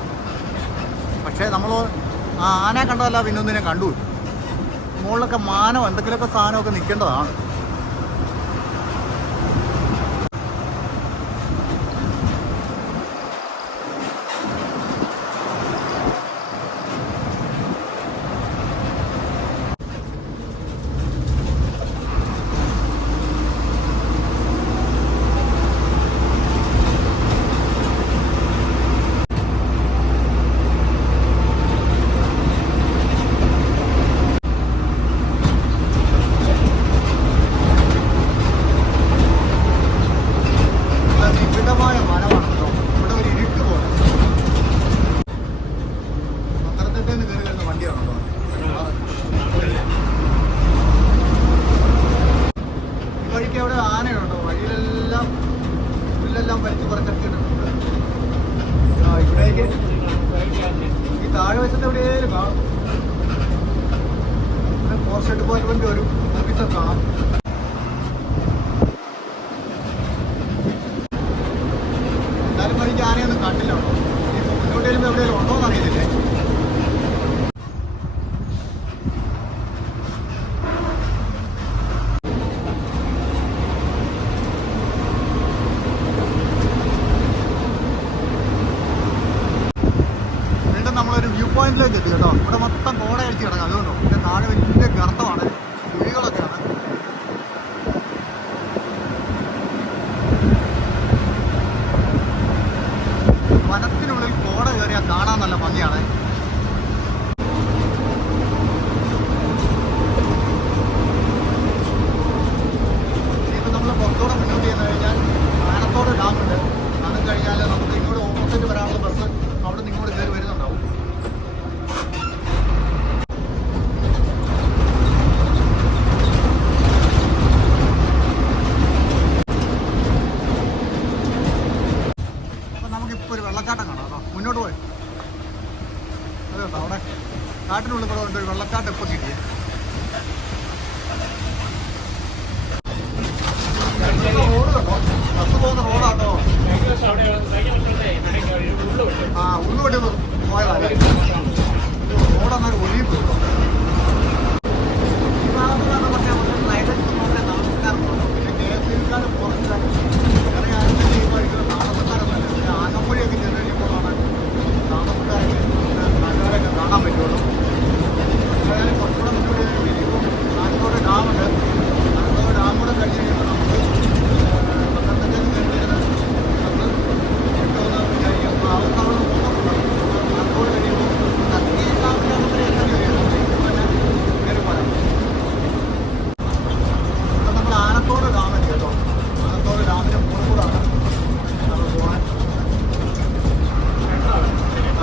പക്ഷേ നമ്മൾ ആ ആനയെ കണ്ടതല്ല പിന്നൊന്നിനെ കണ്ടു. മുകളിലൊക്കെ മാനോ എന്തെങ്കിലുമൊക്കെ സാധനമൊക്കെ നിൽക്കേണ്ടതാണ്. പത്തനംതിട്ടയിൽ കയറി വരുന്ന വണ്ടിയാണ് കേട്ടോ. ഈ വഴിക്ക് അവിടെ ആനയുണ്ടോ? വഴിയിലെല്ലാം പുല്ലെല്ലാം വലിച്ചു കുറച്ചൊക്കെ ഇട്ടിട്ടുണ്ട്. ഇവിടേക്ക് ഈ താഴെ വശത്ത് എവിടെയും കാണും. ഇവിടെ ഫോറസ്റ്റ് ഡിപ്പാർട്ട്മെന്റ് ഒരു ഓഫീസർ കാണാം. എന്നാലും വഴിക്ക് ആനയൊന്നും കണ്ടില്ല കേട്ടോ. ഇനിയിപ്പോൾ മുന്നോട്ട് വരുമ്പോൾ എവിടെയെങ്കിലും ഉണ്ടോ എന്ന് അറിയത്തില്ലേ. നമ്മളൊരു വ്യൂ പോയിന്റിലേക്ക് എത്തി കേട്ടോ. ഇവിടെ മൊത്തം കോട അടിച്ച് കിടക്കാം. അതുകൊണ്ടോ പിന്നെ താഴെ വലിയ ഗർത്തമാണ്, കുഴികളൊക്കെയാണ്. വനത്തിനുള്ളിൽ കോട കയറിയാൽ കാണാൻ നല്ല ഭംഗിയാണ്. ഇനിയിപ്പോൾ നമ്മൾ പുറത്തോടെ മുന്നോട്ട് ചെയ്യുന്ന കഴിഞ്ഞാൽ ആനത്തോട് ഡാമുണ്ട്. അതും കഴിഞ്ഞാൽ നമുക്ക് ഇങ്ങോട്ട് ഓപ്പോസിറ്റ് വരാനുള്ള ബസ് അവിടെ നിന്ന് ഇങ്ങോട്ട് കയറി വരുന്നുണ്ടാവും. അപ്പം നമുക്കിപ്പോൾ ഒരു വെള്ളച്ചാട്ടം കാണാം കേട്ടോ. മുന്നോട്ട് പോയി അത് കേട്ടോ. അവിടെ കാട്ടിനുള്ളിൽ കൂടെ ഉണ്ട് ഒരു വെള്ളച്ചാട്ടം. ഇപ്പം കിട്ടിയേ റോഡ് കേട്ടോ. ബസ് പോകുന്ന റോഡാട്ടോ. ആ ഉള്ളുവണ്ടി പോയതല്ലേ റോഡൊന്നൊരു ഒലിയും പോയിട്ടോ. ഈ ഭാഗത്തുനിന്ന് പറഞ്ഞാൽ പ്രൈവറ്റ് നോക്കാൻ താമസക്കാരുണ്ടോ. പിന്നെ KSCക്കാർ പുറത്തിലാണ് വേറെ ആരും തന്നെ ഈ വഴിക്കുന്ന താമസക്കാരൊന്നുമല്ല. പിന്നെ ആനപ്പുഴയൊക്കെ ചെന്ന് കഴിയുമ്പോഴാണ് താമസക്കാരൊക്കെ നല്ലവരൊക്കെ കാണാൻ പറ്റുള്ളൂ. എന്തായാലും കുറച്ചുകൂടെ മുന്നോട്ട് ഇനിയിപ്പോൾ ആനത്തോട് ഡാമുണ്ട്. ആനത്തോട് ഡാം കൂടെ കഴിഞ്ഞ് കഴിയുമ്പോൾ നമുക്ക് പത്തനംതിട്ടയിൽ കയറി വരുന്ന ബസ് കിട്ടുമെന്ന് വിചാരിക്കാം. അപ്പോൾ അവിടെ നമ്മൾ പോകുന്നുണ്ടാവും. ആനത്തോട് കഴിയുമ്പോൾ ഈ ഡാമിൻ്റെ അത്ര എങ്ങനെ കഴിയണം പിന്നെ കയറി പോരാം. അപ്പം നമ്മൾ ആനത്തോട് ഡാമെത്തി കേട്ടോ. ആനത്തോട് ഡാമിൻ്റെ മുകളിൽ കൂടാണ് നമ്മൾ പോകാൻ.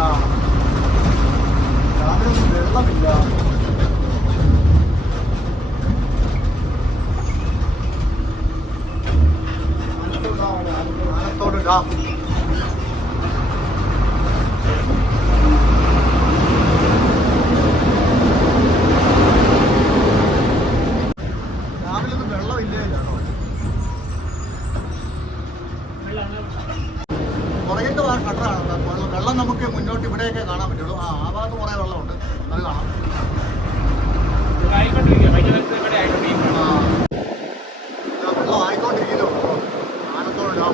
ആ ഡാമിലൊന്നും വെള്ളമില്ല. ആനത്തോട് ഡാം ഡാമിലൊന്നും വെള്ളമില്ലേ കേട്ടോ. പുറകിൻ്റെ ഷട്ടറാണ്. വെള്ളം നമുക്ക് മുന്നോട്ട് ഇവിടെയൊക്കെ കാണാൻ പറ്റുള്ളൂ. ആ ഭാഗത്ത് കുറേ വെള്ളമുണ്ട്, അത് കാണാം. വെള്ളം ആയിക്കൊണ്ടിരിക്കുന്നു ആനത്തോട് ഡാം.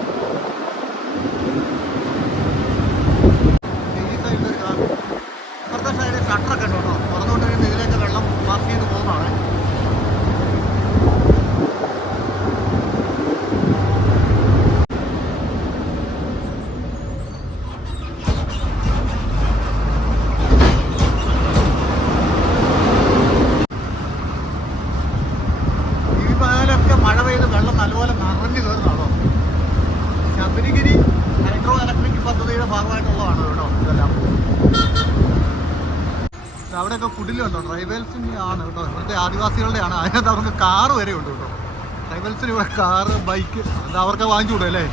ഈ സൈഡിലൊരു കാണും. ഇപ്പുറത്തെ സൈഡിൽ ഷട്ടറൊക്കെ ഉണ്ട് കേട്ടോ. തുറന്നുകൊണ്ട് കഴിയുമ്പോൾ ഇതിലേക്ക് വെള്ളം പാസ് ചെയ്ത് പോകുന്നതാണ്. ഈ പാലൊക്കെ മഴ പെയ്ത് വെള്ളം നല്ലപോലെ നിറഞ്ഞു കയറുന്നതാണോ. ശബരിഗിരി ഹൈഡ്രോ ഇലക്ട്രിക് പദ്ധതിയുടെ ഭാഗമായിട്ടുള്ളതാണ് കേട്ടോ ഇതെല്ലാം. അവിടെയൊക്കെ കുടിലുണ്ടോ. ട്രൈബൽസിൻ്റെ ആണ് കേട്ടോ. ഇവിടുത്തെ ആദിവാസികളുടെയാണ്. അതിനകത്ത് അവർക്ക് കാറ് വരെ ഉണ്ട് കേട്ടോ. ട്രൈബൽസിന് ഇവിടെ കാറ് ബൈക്ക് അത് അവർക്ക് വാങ്ങിച്ചു വിടും അല്ലേ.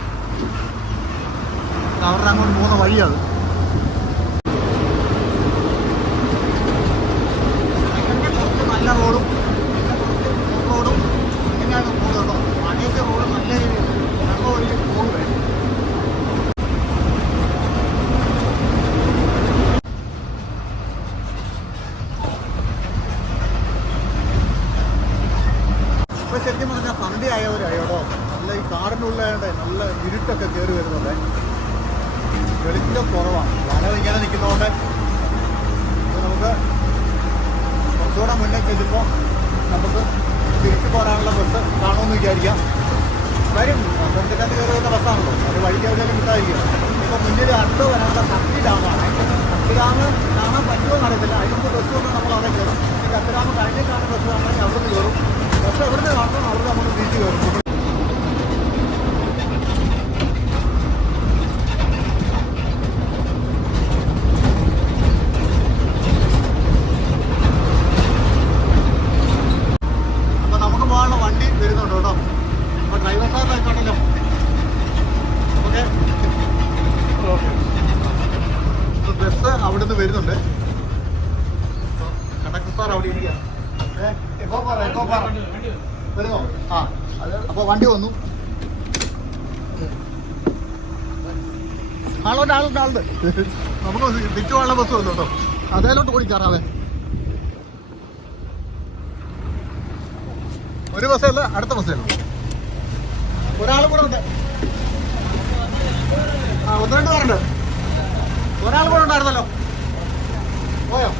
അവരുടെ അങ്ങോട്ട് പോകുന്ന വഴിയത്. കുറച്ച് നല്ല റോഡും റോഡും ഇങ്ങനെയാണ് പോകുന്നത് കേട്ടോ. മഴയത്തെ റോഡ് നല്ല വെള്ളം ഒഴിച്ച് പോകുവേ. ഇപ്പോൾ ശരിക്കും പറഞ്ഞാൽ സന്ധ്യ ആയവരായി കേട്ടോ. നല്ല ഈ കാടിനുള്ളിലായതുകൊണ്ട് നല്ല ഇരുട്ടൊക്കെ കയറി വരുന്നുണ്ട്. വെളിച്ചം കുറവാണ്. വനം ഇങ്ങനെ നിൽക്കുന്നതുകൊണ്ട് നമുക്ക് കുറച്ചുകൂടെ മുന്നേ ചെല്ലുമ്പോൾ നമുക്ക് തിരിച്ചു പോരാനുള്ള ബസ് കാണുമെന്ന് വിചാരിക്കാം. വരും. പത്തനംതിട്ടയിൽ കയറി വരുന്ന ബസ്സാണല്ലോ. അത് വഴിക്ക് എവിടെയെങ്കിലും കിട്ടാതിരിക്കും. ഇപ്പോൾ മുന്നിൽ അടുത്ത് വരാനുള്ള കത്തി ഡാമാണ്. കത്തി ഡാം കാണാൻ പറ്റുമോ എന്നറിയത്തില്ല. അതിന് ബസ് കൊണ്ട് നമ്മൾ അവിടെ കയറും. ഈ കത്തി ഡാം കഴിഞ്ഞിട്ടാണ് ബസ് കാണണമെങ്കിൽ അവിടെ നിന്ന് കയറും. ബസ് എവിടെ നിന്ന് കാണണം അവിടെ നമ്മൾ തിരിച്ച് കയറും. വരുന്നോ? ആ അപ്പോൾ വണ്ടി വന്നു. ആളുണ്ട്. നമുക്ക് തിരിച്ചു പോകാനുള്ള ബസ് വന്നു കേട്ടോ. അതേലോട്ട് ഓടിക്കാറാവേ. ഒരു ബസ്സല്ല, അടുത്ത ബസ്സല്ല. ഒരാളും കൂടെ ഉണ്ട്. ഒന്ന് രണ്ട് പേരുണ്ട്. ഒരാൾ കൂടെ ഉണ്ടായിരുന്നല്ലോ. പോയോ?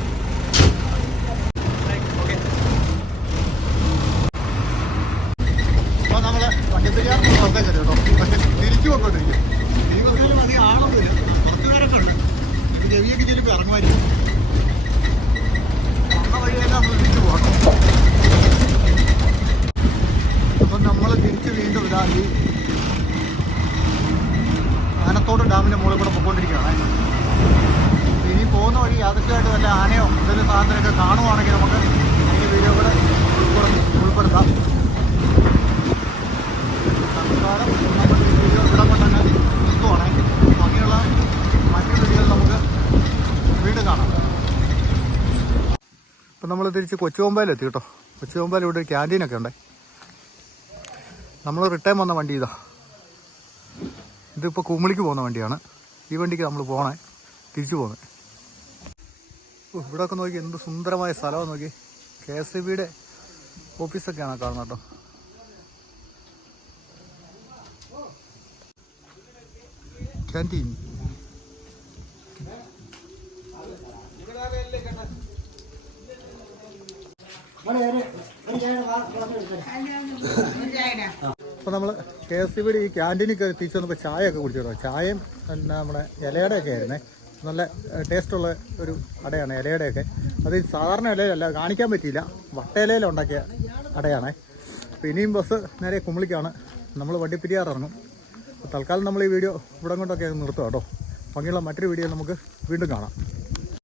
അപ്പോൾ നമ്മള് വണ്ടിപ്പെരിയാർ ബസ്സേ കയറി കേട്ടോ. പക്ഷെ തിരിച്ചു പോയിക്കൊണ്ടിരിക്കും. ഈ ബസ്സിലും അധികം ആളൊന്നുമില്ല, കുറച്ച് പേരൊക്കെ ഉണ്ട്. ചെവിയൊക്കെ ചെല്ലുമ്പോൾ ഇറങ്ങുമായിരിക്കും. വന്ന വഴിയെല്ലാം നമ്മൾ തിരിച്ചു പോകണം. അപ്പം നമ്മൾ തിരിച്ച് വീണ്ടും ഇതാ ഈ ആനത്തോട് ഡാമിൻ്റെ മുകളിൽ കൂടെ പോയിക്കൊണ്ടിരിക്കുകയാണ്. ഇനി പോകുന്ന വഴി യാദൃശ്യമായിട്ട് വല്ല ആനയോ എന്തെങ്കിലും സാധനമൊക്കെ കാണുവാണെങ്കിൽ നമുക്ക് ഈ വീഡിയോ കൂടെ ഉൾപ്പെടുത്താം. തൽക്കാലം നമ്മൾ ഈ വീഡിയോ ഇവിടെ കൊണ്ടുതന്നെ നിർത്തുവാണേ. ബാക്കിയുള്ള മറ്റു വീഡിയോകൾ നമുക്ക് വീണ്ടും കാണാം. ഇപ്പം നമ്മൾ തിരിച്ച് കൊച്ചുകൊമ്പയിലെത്തി കേട്ടോ. കൊച്ചുകൊമ്പയിൽ ഇവിടെ ഒരു ക്യാൻറ്റീനൊക്കെ ഉണ്ട്. നമ്മൾ റിട്ടേൺ വന്ന വണ്ടി ഇതാ. ഇതിപ്പോൾ കുമിളിക്ക് പോകുന്ന വണ്ടിയാണ്. ഈ വണ്ടിക്ക് നമ്മൾ പോകണേ, തിരിച്ചു പോകുന്നത്. ഇവിടെയൊക്കെ നോക്കി എന്ത് സുന്ദരമായ സ്ഥലമാണ് നോക്കി. KSEBയുടെ ഓഫീസൊക്കെയാണ് കാണുന്നത് കേട്ടോ. ക്യാൻറ്റീൻ അപ്പോൾ നമ്മൾ KSEBയുടെ ഈ ക്യാൻറ്റീനിൽ കയറി തിരിച്ചു വന്നപ്പോൾ ചായയൊക്കെ കുടിച്ചിട്ടോ. ചായയും പിന്നെ നമ്മുടെ ഇലയുടെയൊക്കെ ആയിരുന്നേ. നല്ല ടേസ്റ്റുള്ള ഒരു അടയാണ് ഇലയുടെയൊക്കെ. അത് സാധാരണ ഇലയിലല്ല, കാണിക്കാൻ പറ്റിയില്ല, വട്ടയിലയിലുണ്ടാക്കിയ അടയാണേ. അപ്പോൾ ഇനിയും ബസ് നേരെ കുമിളിക്കാണ്. നമ്മൾ വണ്ടിപ്പെരിയാർ ഇറങ്ങും. അപ്പോൾ തൽക്കാലം നമ്മൾ ഈ വീഡിയോ ഇവിടെ കൊണ്ടൊക്കെ നിർത്തുക കേട്ടോ. ഭംഗിയുള്ള മറ്റൊരു വീഡിയോ നമുക്ക് വീണ്ടും കാണാം.